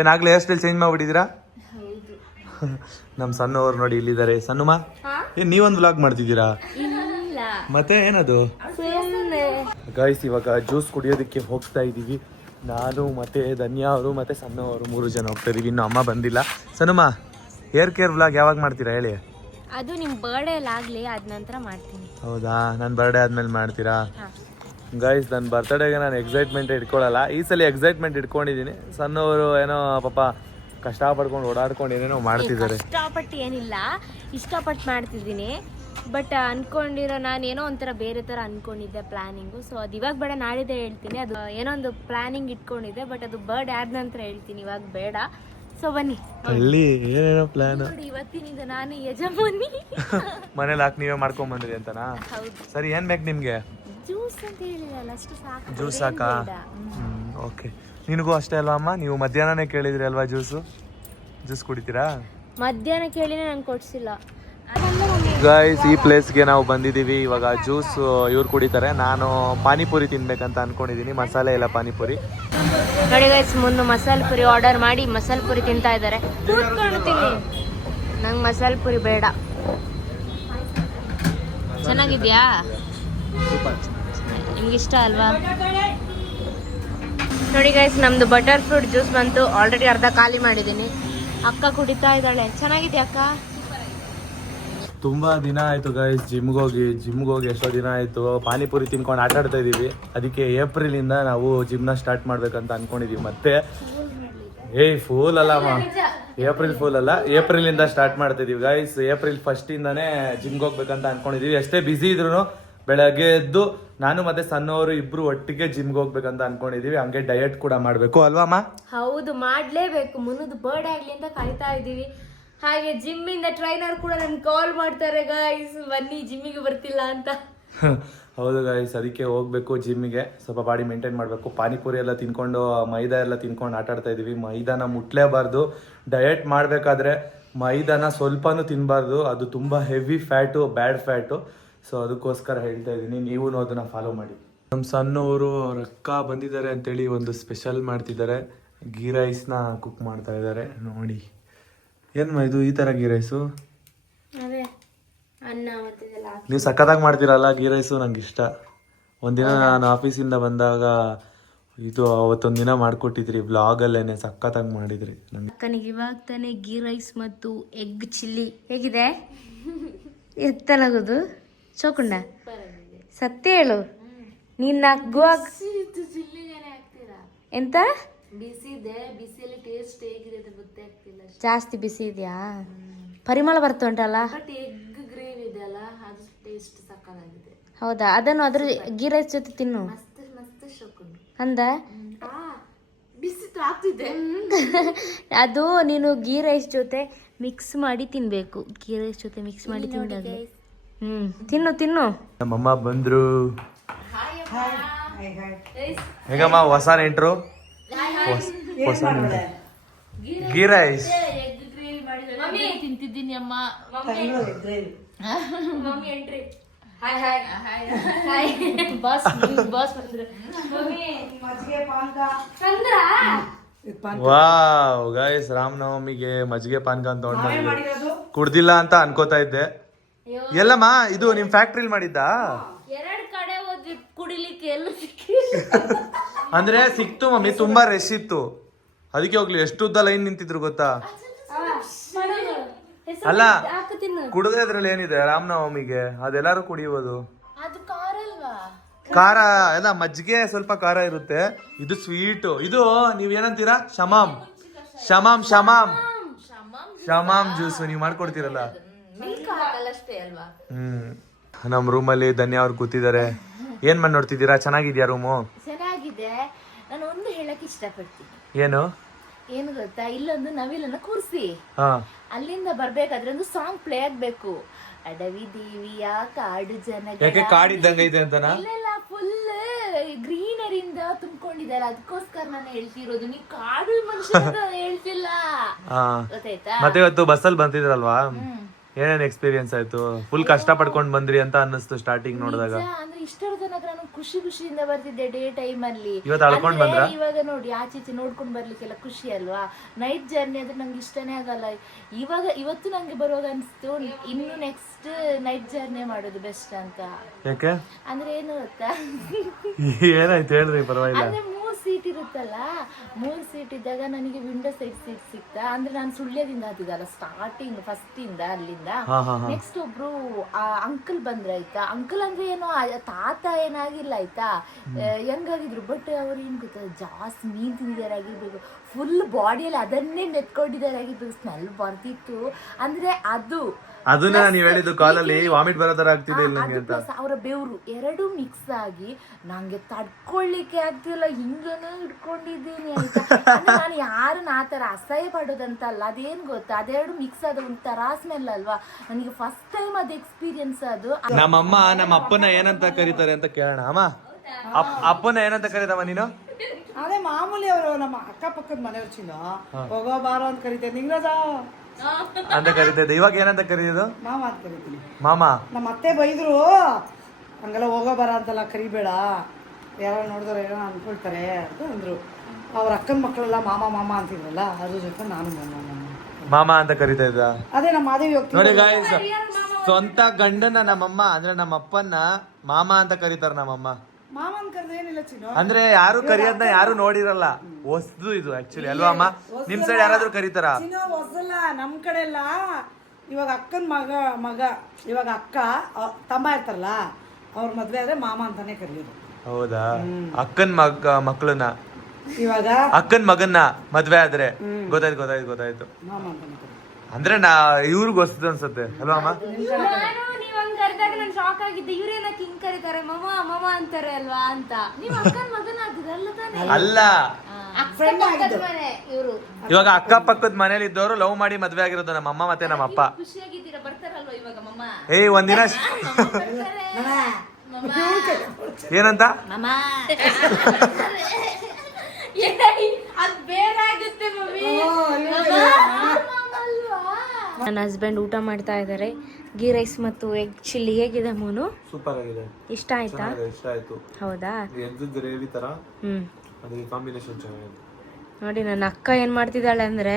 ಏನಾಗ್ಲಿ ಹೇರ್ ಸ್ಟೈಲ್ ಚೇಂಜ್ ಮಾಡ್ಬಿಟ್ಟಿದ್ದೀರಾ? ನಮ್ ಸಣ್ಣವ್ರು ನೋಡಿ ಇಲ್ಲಿದ್ದಾರೆ. ಸಣ್ಣಮ್ಮ ಏನ್ ನೀವೊಂದು ವ್ಲಾಗ್ ಮಾಡ್ತಿದ್ದೀರಾ? ಮತ್ತೆ ಏನದು? ಗೈಸ್ ಇವಾಗ ಜ್ಯೂಸ್ ಕುಡಿಯೋದಕ್ಕೆ ಹೋಗ್ತಾ ಇದೀವಿ. ನಾನು ಮತ್ತೆ ಧನ್ಯಾ ಅವರು ಮತ್ತೆ ಸಣ್ಣ ಅವರು 3 ಜನ ಹೋಗ್ತಾ ಇದೀವಿ. ಇನ್ನು ಅಮ್ಮ ಬಂದಿಲ್ಲ. ಸಣ್ಣಮ್ಮ ಹೇರ್ ಕೇರ್ ವ್ಲಾಗ್ ಯಾವಾಗ ಮಾಡ್ತೀರಾ ಹೇಳಿ? ಅದು ನಿಮ್ಮ ಬರ್ಡೇ ಎಲ್ಲ ಆಗಲಿ ಅದ ನಂತರ ಮಾಡ್ತೀನಿ. ಹೌದಾ, ನನ್ನ ಬರ್ಡೇ ಆದ್ಮೇಲೆ ಮಾಡ್ತೀರಾ? ಗೈಸ್, ನನ್ನ ಬರ್ತಡೇಗೆ ನಾನು ಎಕ್ಸೈಟ್ಮೆಂಟ್ ಇಟ್ಕೊಳ್ಳಲ್ಲ. ಈ ಸಲ ಎಕ್ಸೈಟ್ಮೆಂಟ್ ಇಟ್ಕೊಂಡಿದ್ದೀನಿ. ಸಣ್ಣವರು ಏನೋ ಪಾಪ ಕಷ್ಟಪಡ್ಕೊಂಡು ಓಡಾಡ್ಕೊಂಡು ಏನೇನೋ ಮಾಡ್ತಿದ್ದಾರೆ. ಇಷ್ಟಪಟ್ಟು ಏನಿಲ್ಲ, ಇಷ್ಟಪಟ್ಟು ಮಾಡ್ತಿದ್ದೀನಿ. ಬಟ್ ಅನ್ಕೊಂಡಿರೋ ನಾನು ಏನೋ ಒಂಥರ ಬೇರೆ ಥರ ಅನ್ಕೊಂಡಿದ್ದೆ ಪ್ಲಾನಿಂಗು. ಸೊ ಅದು ಇವಾಗ ಬೇಡ, ನಾಳಿದ್ದೆ ಹೇಳ್ತೀನಿ. ಅದು ಏನೋ ಒಂದು ಪ್ಲಾನಿಂಗ್ ಇಟ್ಕೊಂಡಿದ್ದೆ, ಬಟ್ ಅದು ಬರ್ಡೇ ಆದ ನಂತರ ಹೇಳ್ತೀನಿ, ಇವಾಗ ಬೇಡ. ಸೊ ಬನ್ನಿ, ಅಲ್ಲಿ ಏನೇನೋ ಪ್ಲಾನ್. ಇವತ್ತಿನಿಂದ ನಾನು ಯಜಮಾನಿ. ಮನೇಲಿ ಹಾಕಿ ನೀವೇ ಮಾಡ್ಕೊಂಡ್ ಬಂದ್ರಿ ಅಂತನಾ? ಹೌದು. ಸರಿ, ಏನ್ ಬೇಕು ನಿಮ್ಗೆ? ಜ್ಯೂಸ್ ಅಂತ ಹೇಳಿರಲ್ಲ, ಅಷ್ಟು ಸಾಕು. ಜ್ಯೂಸ್ ಸಾಕಾ? ಓಕೆ. ನಿನಗೂ ಅಷ್ಟೇ ಅಲ್ವಾ ಅಮ್ಮ? ನೀವು ಮಧ್ಯಾಹ್ನನೇ ಕೇಳಿದ್ರಿ ಅಲ್ವಾ ಜ್ಯೂಸ್ ಕುಡಿತೀರಾ? ಮಧ್ಯಾಹ್ನ ಕೇಳಿನೇ ನಂಗೆ ಕೊಡ್ಸಿಲ್ಲ. ಗೈಸ್, ಈ ಪ್ಲೇಸ್ಗೆ ನಾವು ಬಂದಿದ್ದೀವಿ. ಇವಾಗ ಜ್ಯೂಸ್ ಇವ್ರು ಕುಡಿತಾರೆ. ನಾನು ಪಾನಿಪುರಿ ತಿನ್ಬೇಕಂತ ಅನ್ಕೊಂಡಿದ್ದೀನಿ. ಮಸಾಲೆ ಇಲ್ಲ ಪಾನಿಪುರಿ. ನೋಡಿ ಗೈಸ್, ಮುಂದೆ ಮಸಾಲೆ ಪುರಿ ಆರ್ಡರ್ ಮಾಡಿ ಮಸಾಲೆ ಪುರಿ ತಿಂತಾ ಇದ್ದಾರೆ. ನಂಗೆ ಮಸಾಲೆ ಪುರಿ ಬೇಡ. ಚೆನ್ನಾಗಿದ್ಯಾ? ನಿಮ್ಗೆ ಇಷ್ಟ ಅಲ್ವಾ? ನೋಡಿ ಗೈಸ್, ನಮ್ದು ಬಟರ್ ಫ್ರೂಟ್ ಜ್ಯೂಸ್ ಬಂತು. ಆಲ್ರೆಡಿ ಅರ್ಧ ಖಾಲಿ ಮಾಡಿದ್ದೀನಿ. ಅಕ್ಕ ಕುಡಿತಾ ಇದ್ದಾಳೆ. ಚೆನ್ನಾಗಿದೆ ಅಕ್ಕ? ತುಂಬಾ ದಿನ ಆಯ್ತು ಗೈಸ್ ಜಿಮ್ಗೆ ಹೋಗಿ ಎಷ್ಟೋ ದಿನ ಆಯ್ತು. ಪಾನಿಪುರಿ ತಿನ್ಕೊಂಡು ಆಟ ಆಡ್ತಾ ಇದೀವಿ. ಅದಕ್ಕೆ ಏಪ್ರಿಲ್ ಇಂದ ನಾವು ಜಿಮ್ನ ಸ್ಟಾರ್ಟ್ ಮಾಡ್ಬೇಕಂತ ಅನ್ಕೊಂಡಿದೀವಿ. ಮತ್ತೆ ಫೂಲ್ ಅಲ್ಲಮ್ಮ, ಏಪ್ರಿಲ್ ಫೂಲ್ ಅಲ್ಲ, ಏಪ್ರಿಲ್ ಇಂದ ಸ್ಟಾರ್ಟ್ ಮಾಡ್ತಾ ಇದೀವಿ ಗೈಸ್. ಏಪ್ರಿಲ್ 1 ಇಂದಾನೇ ಜಿಮ್ಗೆ ಹೋಗ್ಬೇಕಂತ ಅನ್ಕೊಂಡಿದೀವಿ. ಎಷ್ಟೇ ಬಿಸಿ ಇದ್ರು ಬೆಳಗ್ಗೆ ಎದ್ದು ನಾನು ಮತ್ತೆ ಸಣ್ಣವರು ಇಬ್ರು ಒಟ್ಟಿಗೆ ಜಿಮ್ಗೆ ಹೋಗ್ಬೇಕಂತ ಅನ್ಕೊಂಡಿದೀವಿ. ಹಂಗೆ ಡಯಟ್ ಕೂಡ ಮಾಡ್ಬೇಕು ಅಲ್ವಮ್ಮ? ಹೌದು, ಮಾಡ್ಲೇಬೇಕು. ಮುನ್ನದು ಬರ್ಡೇ ಆಗ್ಲಿ ಅಂತ ಕಾಯ್ತಾ ಇದೀವಿ. ಹಾಗೆ ಜಿಮ್ ಇಂದ ಟ್ರೈನರ್ ಕೂಡ ನಮ್ಗೆ ಕಾಲ್ ಮಾಡ್ತಾರೆ, ಗೈಸ್ ಬನ್ನಿ ಜಿಮ್ಮಿಗೆ ಬರ್ತಿಲ್ಲ ಅಂತ. ಹೌದು ಗೈಸ್, ಅದಕ್ಕೆ ಹೋಗ್ಬೇಕು ಜಿಮ್ಮಿಗೆ. ಸ್ವಲ್ಪ ಬಾಡಿ ಮೇಂಟೈನ್ ಮಾಡಬೇಕು. ಪಾನಿಪುರಿ ಎಲ್ಲ ತಿನ್ಕೊಂಡು ಮೈದಾ ಎಲ್ಲ ತಿನ್ಕೊಂಡು ಆಟ ಆಡ್ತಾ ಇದೀವಿ. ಮೈದಾನ ಮುಟ್ಲೇಬಾರ್ದು. ಡಯಟ್ ಮಾಡಬೇಕಾದ್ರೆ ಮೈದಾನ ಸ್ವಲ್ಪನೂ ತಿನ್ನಬಾರ್ದು. ಅದು ತುಂಬ ಹೆವಿ ಫ್ಯಾಟು, ಬ್ಯಾಡ್ ಫ್ಯಾಟು. ಸೊ ಅದಕ್ಕೋಸ್ಕರ ಹೇಳ್ತಾ ಇದ್ದೀನಿ, ನೀವು ಅದನ್ನ ಫಾಲೋ ಮಾಡಿ. ನಮ್ಮ ಸಣ್ಣವರು ಅವ್ರ ಅಕ್ಕ ಬಂದಿದ್ದಾರೆ ಅಂತೇಳಿ ಒಂದು ಸ್ಪೆಷಲ್ ಮಾಡ್ತಿದ್ದಾರೆ. ಗೀ ರೈಸ್ನ ಕುಕ್ ಮಾಡ್ತಾ ಇದ್ದಾರೆ. ನೋಡಿ ಏನು ಇದು ಈ ಥರ ಗೀ ರೈಸು? ಅದೇ ಅನ್ನ ಮತ್ತೆ ನೀವು ಸಖತ್ತಾಗಿ ಮಾಡ್ತೀರಲ್ಲ ಗೀ ರೈಸು, ನಂಗೆ ಇಷ್ಟ. ಒಂದಿನ ನಾನು ಆಫೀಸಿಂದ ಬಂದಾಗ ಇದು ಅವತ್ತೊಂದಿನ ಮಾಡಿಕೊಟ್ಟಿದ್ರಿ ವ್ಲಾಗಲ್ಲೇನೆ, ಸಖತ್ತಾಗಿ ಮಾಡಿದ್ರಿ. ಅಕ್ಕನಿಗೆ ಇವಾಗ ತಾನೇ ಗೀ ರೈಸ್ ಮತ್ತು ಎಗ್ ಚಿಲ್ಲಿ ಹೇಗಿದೆ? ಎತ್ತಲಾಗೋದು ಚೋಕುಂಡ ಸತ್ಯ ಹೇಳು. ನೀನ್ ನಗುವಾಗ ಎಂತ ಬಿಸಿಯಲ್ಲಿ ಟೇಸ್ಟ್ ಹೇಗಿದೆ ಅಂತ ಗೊತ್ತೇ ಆಗ್ತಿಲ್ಲ. ಜಾಸ್ತಿ ಬಿಸಿ ಇದೆಯಾ? ಪರಿಮಳ ಬರ್ತಾ ಉಂಟಲ್ಲ. ಬಟ್ ಎಗ್ ಗ್ರೇವಿ ಇದೆಯಲ್ಲ, ಅದು ಟೇಸ್ಟ್ ಸಕ್ಕತ್ತಾಗಿದೆ. ಹೌದಾ? ಅದನ್ನು ಅದ್ರ ಗೀ ರೈಸ್ ಜೊತೆ ತಿನ್ನು. ಮಸ್ತ್ ಶೋಕುಂಡು ಅಂದ ಬಿಸಿ ಆಗ್ತಿದೆ. ಅದು ನೀನು ಗೀ ರೈಸ್ ಜೊತೆ ಮಿಕ್ಸ್ ಮಾಡಿ ತಿನ್ಬೇಕು. ಗೀ ರೈಸ್ ಜೊತೆ ಮಿಕ್ಸ್ ಮಾಡಿ ತಿಂದಾಗ ತಿನ್ನು. ನಮ್ಮಮ್ಮ ಬಂದ್ರು. ಹೇಗಮ್ಮ ಹೊಸ ನೆಂಟ್ರು? ಹೊಸ ಗೀ ರೈಸ್ ಎಗ್ ಗ್ರೇವಿ ಮಾಡಿದ್ರೆ ತಿಂತಿದ್ದೀನಿ ಅಮ್ಮ. Mummy entry. Hi hi hi boss ಬಂದ್ರು. ಮಮ್ಮಿ ಮಜ್ಜಿಗೆ ಪಾನಕ ತಂದ್ರಾ? ವಾವ್ ಗೈಸ್, ರಾಮನವಮಿಗೆ ಮಜ್ಜಿಗೆ ಪಾನಕ ಅಂತ ತಗೊಂಡ್ಬಂದಿದ್ದೆ. ಕುಡ್ದಿಲ್ಲ ಅಂತ ಅನ್ಕೋತಾ ಇದ್ದೆ. ಎಲ್ಲಮ್ಮ ಇದು ನಿಮ್ ಫ್ಯಾಕ್ಟ್ರಿಲಿ ಮಾಡಿದ್ದಾ? 2 ಕಡೆ ಹೋದ್ವಿ ಕುಡಿಲಿಕ್ಕೆ, ಎಲ್ಲ ಅಂದ್ರೆ ಸಿಕ್ತು ಮಮ್ಮಿ, ತುಂಬಾ ರಶ್ ಇತ್ತು. ಅದಕ್ಕೆ ಹೋಗ್ಲಿ, ಎಷ್ಟು ಉದ್ದ ಲೈನ್ ನಿಂತಿದ್ರು ಗೊತ್ತಾ? ಅಲ್ಲ, ಕುಡದೆ ಅದ್ರಲ್ಲಿ ಏನಿದೆ ರಾಮನವಮಿಗೆ? ಅದೆಲ್ಲಾರು ಕುಡಿಯೋದು. ಅದು ಖಾರ ಅಲ್ವಾ? ಖಾರ ಎಲ್ಲ, ಮಜ್ಜಿಗೆ ಸ್ವಲ್ಪ ಖಾರ ಇರುತ್ತೆ. ಇದು ಸ್ವೀಟ್. ಇದು ನೀವ್ ಏನಂತೀರಾ? ಶಮಾಮ್ ಜ್ಯೂಸ್ ನೀವು ಮಾಡ್ಕೊಡ್ತೀರಲ್ಲ. ನಮ್ ರೂಮಲ್ಲಿ ಧನ್ಯ ಅವ್ರು ಕೂತಿದ್ದಾರೆ. ಏನ್ ಮಾಡಿ ನೋಡ್ತಿದ್ದೀರಾ? ಚೆನ್ನಾಗಿದ್ಯಾ ರೂಮು? ಚೆನ್ನಾಗಿದೆ. ನಾನು ಒಂದು ಹೇಳಕ್ ಇಷ್ಟಪಡ್ತೀನಿ. ಏನು ಗೊತ್ತಾ, ಇಲ್ಲೊಂದು ನವಿಲನ್ನ ಕೂರಿಸಿ ಅಲ್ಲಿಂದ ಬರ್ಬೇಕಾದ್ರೆ ಒಂದು ಸಾಂಗ್ ಪ್ಲೇ ಆಗ್ಬೇಕು. ಅಡವಿ ದೇವಿಯ ಕಾಡು ಜನ, ಯಾಕೆ ಕಾಡಿದ್ದಂಗ ಇದೆ ಅಂತನಾ? ಇಲ್ಲ, ಫುಲ್ ಗ್ರೀನರಿಂದ ತುಂಬಿಕೊಂಡಿದ್ದಾರೆ. ಅದಕ್ಕೋಸ್ಕರ ನಾನು ಹೇಳ್ತಿರೋದು. ನೀ ಕಾಡು ಮನುಷ್ಯ ಹೇಳ್ತಿಲ್ಲ, ಗೊತ್ತಾಯ್ತಾ? ಮತ್ತೆ ಇವತ್ತು ಬಸ್ಸಲ್ಲಿ ಬಂದಿದ್ರಲ್ವಾ, ಏನೇನ್ ಎಕ್ಸ್ಪೀರಿಯನ್ಸ್ ಆಯ್ತು? ಫುಲ್ ಕಷ್ಟ ಪಡ್ಕೊಂಡ್ ಬಂದ್ರಿ ಅಂತ ಅನ್ನಿಸ್ತು ಸ್ಟಾರ್ಟಿಂಗ್ ನೋಡಿದಾಗ. ಅಂದ್ರೆ ಇಷ್ಟರ ತನಕ ನಾನು ಖುಷಿಯಿಂದ ಬರ್ತಿದ್ದೆ ಡೇ ಟೈಮ್ ಅಲ್ಲಿ. ಇವಾಗ ನೋಡಿ ಆಚೆ ನೋಡ್ಕೊಂಡ್ ಬರ್ಲಿಕ್ಕೆಲ್ಲ ಖುಷಿ ಅಲ್ವಾ. ನೈಟ್ ಜರ್ನಿ ಆದ್ರೆ ನಂಗೆ ಇಷ್ಟನೇ ಆಗಲ್ಲ. ಇವತ್ತು ನಂಗೆ ಬರುವಾಗ ಅನ್ಸ್ತು, ಇನ್ನು ನೆಕ್ಸ್ಟ್ ನೈಟ್ ಜರ್ನಿ ಮಾಡೋದು ಬೆಸ್ಟ್ ಅಂತ. ಯಾಕೆ? ಅಂದ್ರೆ ಏನು ಗೊತ್ತಾ, ಏನಾಯ್ತು ಹೇಳ್ರಿ, ಪರವಾಗಿಲ್ಲ. ಅಂದ್ರೆ 3 ಸೀಟ್ ಇರುತ್ತಲ್ಲ, 3 ಸೀಟ್ ಇದ್ದಾಗ ನನಗೆ ವಿಂಡೋ ಸೈಡ್ ಸೀಟ್ ಸಿಕ್ತಾ. ಅಂದ್ರೆ ನಾನು ಸುಳ್ಯದಿಂದ ಹತ್ತಿದಲ್ಲ, ಸ್ಟಾರ್ಟಿಂಗ್ ಫಸ್ಟ್ ಇಂದ ಅಲ್ಲಿಂದ. ನೆಕ್ಸ್ಟ್ ಒಬ್ರು ಅಂಕಲ್ ಬಂದ್ರಾಯ್ತಾ. ಅಂಕಲ್ ಅಂದ್ರೆ ಏನೋ ತಾತ ಏನಾಗಿಲ್ಲ ಆಯ್ತಾ, ಹೆಂಗಾಗಿದ್ರು. ಬಟ್ ಅವ್ರು ಏನ್ ಗೊತ್ತಾ, ಜಾಸ್ತಿ ಮೀನ್ ತಿಂದಿದ್ದಾರೆ ಆಗಿರ್ಬೇಕು, ಫುಲ್ ಬಾಡಿಯಲ್ಲಿ ಅದನ್ನೇ ಮೆತ್ಕೊಂಡಿದ್ದಾರೆ ಆಗಿರ್ಬೇಕು. ಸ್ಮೆಲ್ ಬರ್ತಿತ್ತು ಅಂದ್ರೆ ಅದನ್ನ ನೀವ್ ಹೇಳಿದ್ದು ಕಾಲಲ್ಲಿ ವಾಮಿಟ್ ಬರೋ ತರ ಆಗ್ತಿದೆ ಇಲ್ಲ ಅಂತ. ಅವರ ಬೆವರು ಎರಡು ಮಿಕ್ಸ್ ಆಗಿ ನಂಗೆ ತಡ್ಕೊಳ್ಳಿಕ್ಕೆ ಆಗ್ತಿಲ್ಲ, ಹಿಂಗೇನೆ ಹಿಡ್ಕೊಂಡಿದ್ದೀನಿ ಆಯ್ತಾ. ನಾನು ಯಾರನ್ನ ಆತರ ಅಸಹ್ಯ ಪಡೋದಂತಲ್ಲ, ಅದೇನ್ ಗೊತ್ತಾ, ಅದೆರಡು ಮಿಕ್ಸ್ ಆದ ಒಂಥರ ಸ್ಮೆಲ್ ಅಲ್ವಾ. ನನಗೆ ಫಸ್ಟ್ ಟೈಮ್ ಅದು ಎಕ್ಸ್ಪೀರಿಯನ್ಸ್ ಅದು. ನಮ್ಮಮ್ಮ ನಮ್ಮ ಅಪ್ಪನ ಏನಂತ ಕರೀತಾರೆ ಅಂತ ಕೇಳೋಣ. ಅಮ್ಮ ಅಪ್ಪನ ಏನಂತ ಕರೀತಮ್ಮ ನೀನು? ಅದೇ ಮಾಮೂಲಿ ಅವರು ನಮ್ಮ ಅಕ್ಕಪಕ್ಕದ ಮನೆಯವ್ರು ಚಿನ್ನ ಹೋಗೋ ಬಾರೋ ಅಂತ ಕರಿತೇವೆ, ನಿಂಗ್ರಾಜ ಅಂತ ಕರಿತಿದ್ದೆ. ಇವಾಗ ಏನಂತ ಕರೀದು? ಮಾಮ ಅಂತ ಕರಿತೀನಿ. ಮಾಮ. ನಮ್ಮ ಅತ್ತೆ ಬೈದ್ರು, ಹಂಗೆಲ್ಲ ಹೋಗೋ ಬರ ಅಂತೆಲ್ಲ ಕರಿಬೇಡ, ಯಾರು ನೋಡಿದ್ರೆ ಏನೋ ಅನ್ಕೊಳ್ತಾರೆ ಅಂತ ಅಂದ್ರು. ಅವ್ರ ಅಕ್ಕನ ಮಕ್ಕಳೆಲ್ಲ ಮಾಮ ಮಾಮ ಅಂತಿದ್ರಲ್ಲ, ಅದ್ರ ಜೊತೆ ನಾನು ಮಾಮ ಅಂತ ಕರಿತಾ ಇದ್ದ. ಅದೇ ನಮ್ಮ ಮಾದೇವಿ ಹೋಗ್ತೀವಿ ನೋಡಿ ಗಾಯ್ಸ್, ಸ್ವಂತ ಗಂಡನ ನಮ್ಮಮ್ಮ ಅಂದ್ರೆ ನಮ್ಮ ಅಪ್ಪನ್ನ ಮಾಮ ಅಂತ ಕರೀತಾರ ನಮ್ಮಮ್ಮ. ಮಾಮ ಅಂತ ಕರೆದ್ರೆ ಏನಿಲ್ಲ ಚಿನ್ನು, ಅಂದ್ರೆ ಯಾರು ಕರಿಯೋದನ್ನ ಯಾರು ನೋಡಿರಲ್ಲ, ಹೊಸ್ದು ಇದು ಆಕ್ಚುಲಿ ಅಲ್ವಾ ಅಮ್ಮ? ನಿಮ್ ಸೈಡ್ ಯಾರಾದ್ರೂ ಕರೀತಾರ? ಚಿನ್ನ ಹೊಸಲ್ಲ, ನಮ್ ಕಡೆ ಎಲ್ಲ ಇವಾಗ ಅಕ್ಕನ ಮಗ ಇವಾಗ ಅಕ್ಕ ತಮ್ಮ ಇರ್ತಾರಲ್ಲ, ಅವ್ರ ಮದ್ವೆ ಆದ್ರೆ ಮಾಮ ಅಂತಾನೆ ಕರೆಯೋದು. ಹೌದಾ? ಅಕ್ಕನ್ ಮಕ್ಕಳನ್ನ ಇವಾಗ ಅಕ್ಕನ್ ಮಗನ್ನ ಮದ್ವೆ ಆದ್ರೆ ಗೊತ್ತಾಯ್ತು ಮಾಮ ಅಂತಾನೆ ಕರೆಯೋದು. ಅಂದ್ರೆ ಇವ್ರಿಗೆ ಹೊಸದು ಅನ್ಸುತ್ತೆ ಅಲ್ವಾ ಅಮ್ಮ? ನೀವ್ ಹಂಗ್ ಕರೆದಾಗ ನಾನು ಶಾಕ್ ಆಗಿದ್ದೆ, ಇವ್ರೇನಕ್ಕೆ ಹಿಂಗ್ ಕರೀತಾರೆ ಮಮ್ಮ ಮಮ್ಮ ಅಂತಾರೆ ಅಲ್ವಾ ಅಂತ. ನೀವ್ ಅಕ್ಕನ ಮಗನ ಆಗಿದ್ರಲ್ಲ ತಾನೆ? ಅಲ್ಲ, ಮನೆ ಇವ್ರು. ಇವಾಗ ಅಕ್ಕ ಪಕ್ಕದ ಮನೇಲಿ ಇದ್ದವರು ಲವ್ ಮಾಡಿ ಮದ್ವೆ ಆಗಿರೋದು ನಮ್ಮ ಅಮ್ಮ ಮತ್ತೆ ನಮ್ಮ ಅಪ್ಪ. ಖುಷಿಯಾಗಿದ್ದೀರಾ? ಬರ್ತಾರಲ್ವಾ ಇವಾಗ ಮಮ್ಮ? ಒಂದಿನ ಏನಂತ ಅದ್ ಬೇರೆ ಆಗುತ್ತೆ ಮಮ್ಮಿ. ನನ್ನ ಹಸ್ಬೆಂಡ್ ಊಟ ಮಾಡ್ತಾ ಇದ್ದಾರೆ. ಗೀ ರೈಸ್ ಮತ್ತು ಎಗ್ ಚಿಲ್ಲಿ. ಹೇಗಿದೆ ಮೋನು? ಸೂಪರ್ ಆಗಿದೆ. ಇಷ್ಟ ಆಯ್ತಾ? ಇಷ್ಟ ಆಯ್ತು. ಹೌದಾ? ಎಗ್ದು ಗ್ರೇವಿ ತರ ಅದಕ್ಕೆ ಕಾಂಬಿನೇಷನ್ ಚೆನ್ನಾಗಿದೆ. ನೋಡಿ ನನ್ನ ಅಕ್ಕ ಏನ್ ಮಾಡ್ತಿದ್ದಾಳೆ ಅಂದ್ರೆ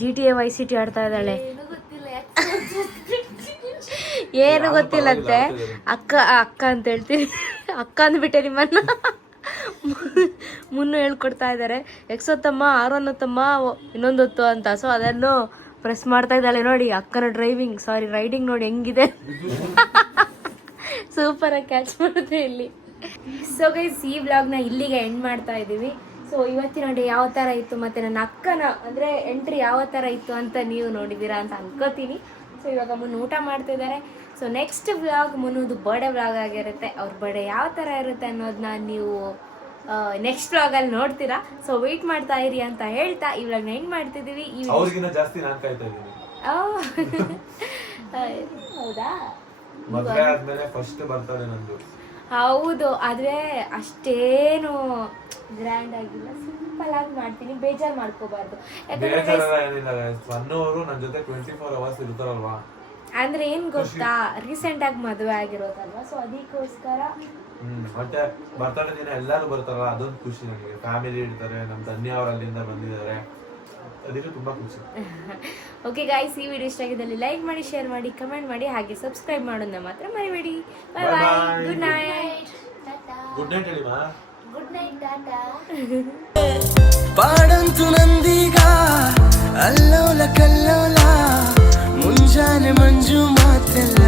GTA Vice City ಆಡ್ತಾ ಇದ್ದಾಳೆ. ಏನು ಗೊತ್ತಿಲ್ಲಂತೆ. ಅಕ್ಕ ಅಂತ ಹೇಳ್ತೀನಿ, ಅಕ್ಕ ಅಂದ್ಬಿಟ್ಟೆ ನಿಮ್ಮನ್ನ. ಮುನ್ನು ಹೇಳ್ಕೊಡ್ತಾ ಇದ್ದಾರೆ. ಎಕ್ಸೊತ್ತಮ್ಮ, ಆರೊನ್ನೊತ್ತಮ್ಮ, ಇನ್ನೊಂದೊತ್ತು ಅಂತ. ಸೊ ಅದನ್ನು ಪ್ರೆಸ್ ಮಾಡ್ತಾ ಇದ್ದಾಳೆ. ನೋಡಿ ಅಕ್ಕನ ರೈಡಿಂಗ್ ನೋಡಿ ಹೆಂಗಿದೆ. ಸೂಪರ್ ಆಗಿ ಕ್ಯಾಚ್ ಮಾಡುತ್ತೆ ಇಲ್ಲಿ. ಸೊ ಗೈಸ್, ಈ ವ್ಲಾಗ್ನ ಇಲ್ಲಿಗೆ ಎಂಡ್ ಮಾಡ್ತಾ ಇದ್ದೀವಿ. ಸೊ ಇವತ್ತಿನ ಡೇ ಯಾವ ಥರ ಇತ್ತು ಮತ್ತು ನನ್ನ ಅಕ್ಕನ ಅಂದರೆ ಎಂಟ್ರಿ ಯಾವ ಥರ ಇತ್ತು ಅಂತ ನೀವು ನೋಡಿದ್ದೀರಾ ಅಂತ ಅನ್ಕೋತೀನಿ. ಸೊ ಇವಾಗ ಮುನ್ನು ಊಟ ಮಾಡ್ತಿದ್ದಾರೆ. ಸೊ ನೆಕ್ಸ್ಟ್ ವ್ಲಾಗ್ ಮುನ್ನೋದು ಬರ್ಡೇ ವ್ಲಾಗ್ ಆಗಿರುತ್ತೆ. ಅವ್ರ ಬರ್ಡೇ ಯಾವ ಥರ ಇರುತ್ತೆ ಅನ್ನೋದನ್ನ ನೀವು ನೆಕ್ಸ್ಟ್ ವ್ಲಾಗಲ್ಲಿ ನೋಡ್ತೀರಾ. ಸೊ ವೆಯ್ಟ್ ಮಾಡ್ತಾ ಇರಿ ಅಂತ ಹೇಳ್ತಾ ಈ ವ್ಲಾಗ್ನ ಎಂಡ್ ಮಾಡ್ತಿದ್ದೀವಿ. ಹೌದಾ? ಹೌದು, ಆದ್ರೆ ಅಷ್ಟೇನು ಗ್ರ್ಯಾಂಡ್ ಆಗಿಲ್ಲ, ಸಿಂಪಲ್ ಆಗಿ ಮಾಡ್ತೀನಿ. ಬೇಜಾರು ಮಾಡ್ಕೋಬಾರ್ದು. ಅಂದ್ರೆ ಏನ್ ಗೊತ್ತಾ, ರೀಸೆಂಟ್ ಆಗಿ ಮದುವೆ ಆಗಿರೋದಲ್ವಾ, ಸೊ ಅದಕ್ಕೋಸ್ಕರ. ಮತ್ತೆ ಬರ್ತಡೇ ದಿನ ಎಲ್ಲರೂ ಬರ್ತಾರಲ್ಲ, ಅದೊಂದು ಖುಷಿ ನನಗೆ. ಫ್ಯಾಮಿಲಿ ಇರ್ತಾರೆ, ನಮ್ಮ ತಂದೆ ಅವರು ಅಲ್ಲಿಂದ ಬಂದಿದ್ದಾರೆ, ಅದಕ್ಕೆ ತುಂಬಾ ಖುಷಿ. ಓಕೆ ಗಾಯ್ಸ್, ಈ ವಿಡಿಯೋ ಇಷ್ಟ ಆಗಿದ್ದಲ್ಲಿ ಲೈಕ್ ಮಾಡಿ, ಶೇರ್ ಮಾಡಿ, ಕಮೆಂಟ್ ಮಾಡಿ, ಹಾಗೆ ಸಬ್ಸ್ಕ್ರೈಬ್ ಮಾಡೋದನ್ನ ಮಾತ್ರ ಮರಿಬೇಡಿ. Bye bye, good night. Good night ಹೇಳಿ ಮಾ. Good night, tata. ಪಾಡಂತು ನಂದೀಗ ಅಲ್ಲೋಲ ಕಲ್ಲೋಲ, ಮುಂಜಾನೆ ಮಂಜು ಮಾತೆಲ್ಲ.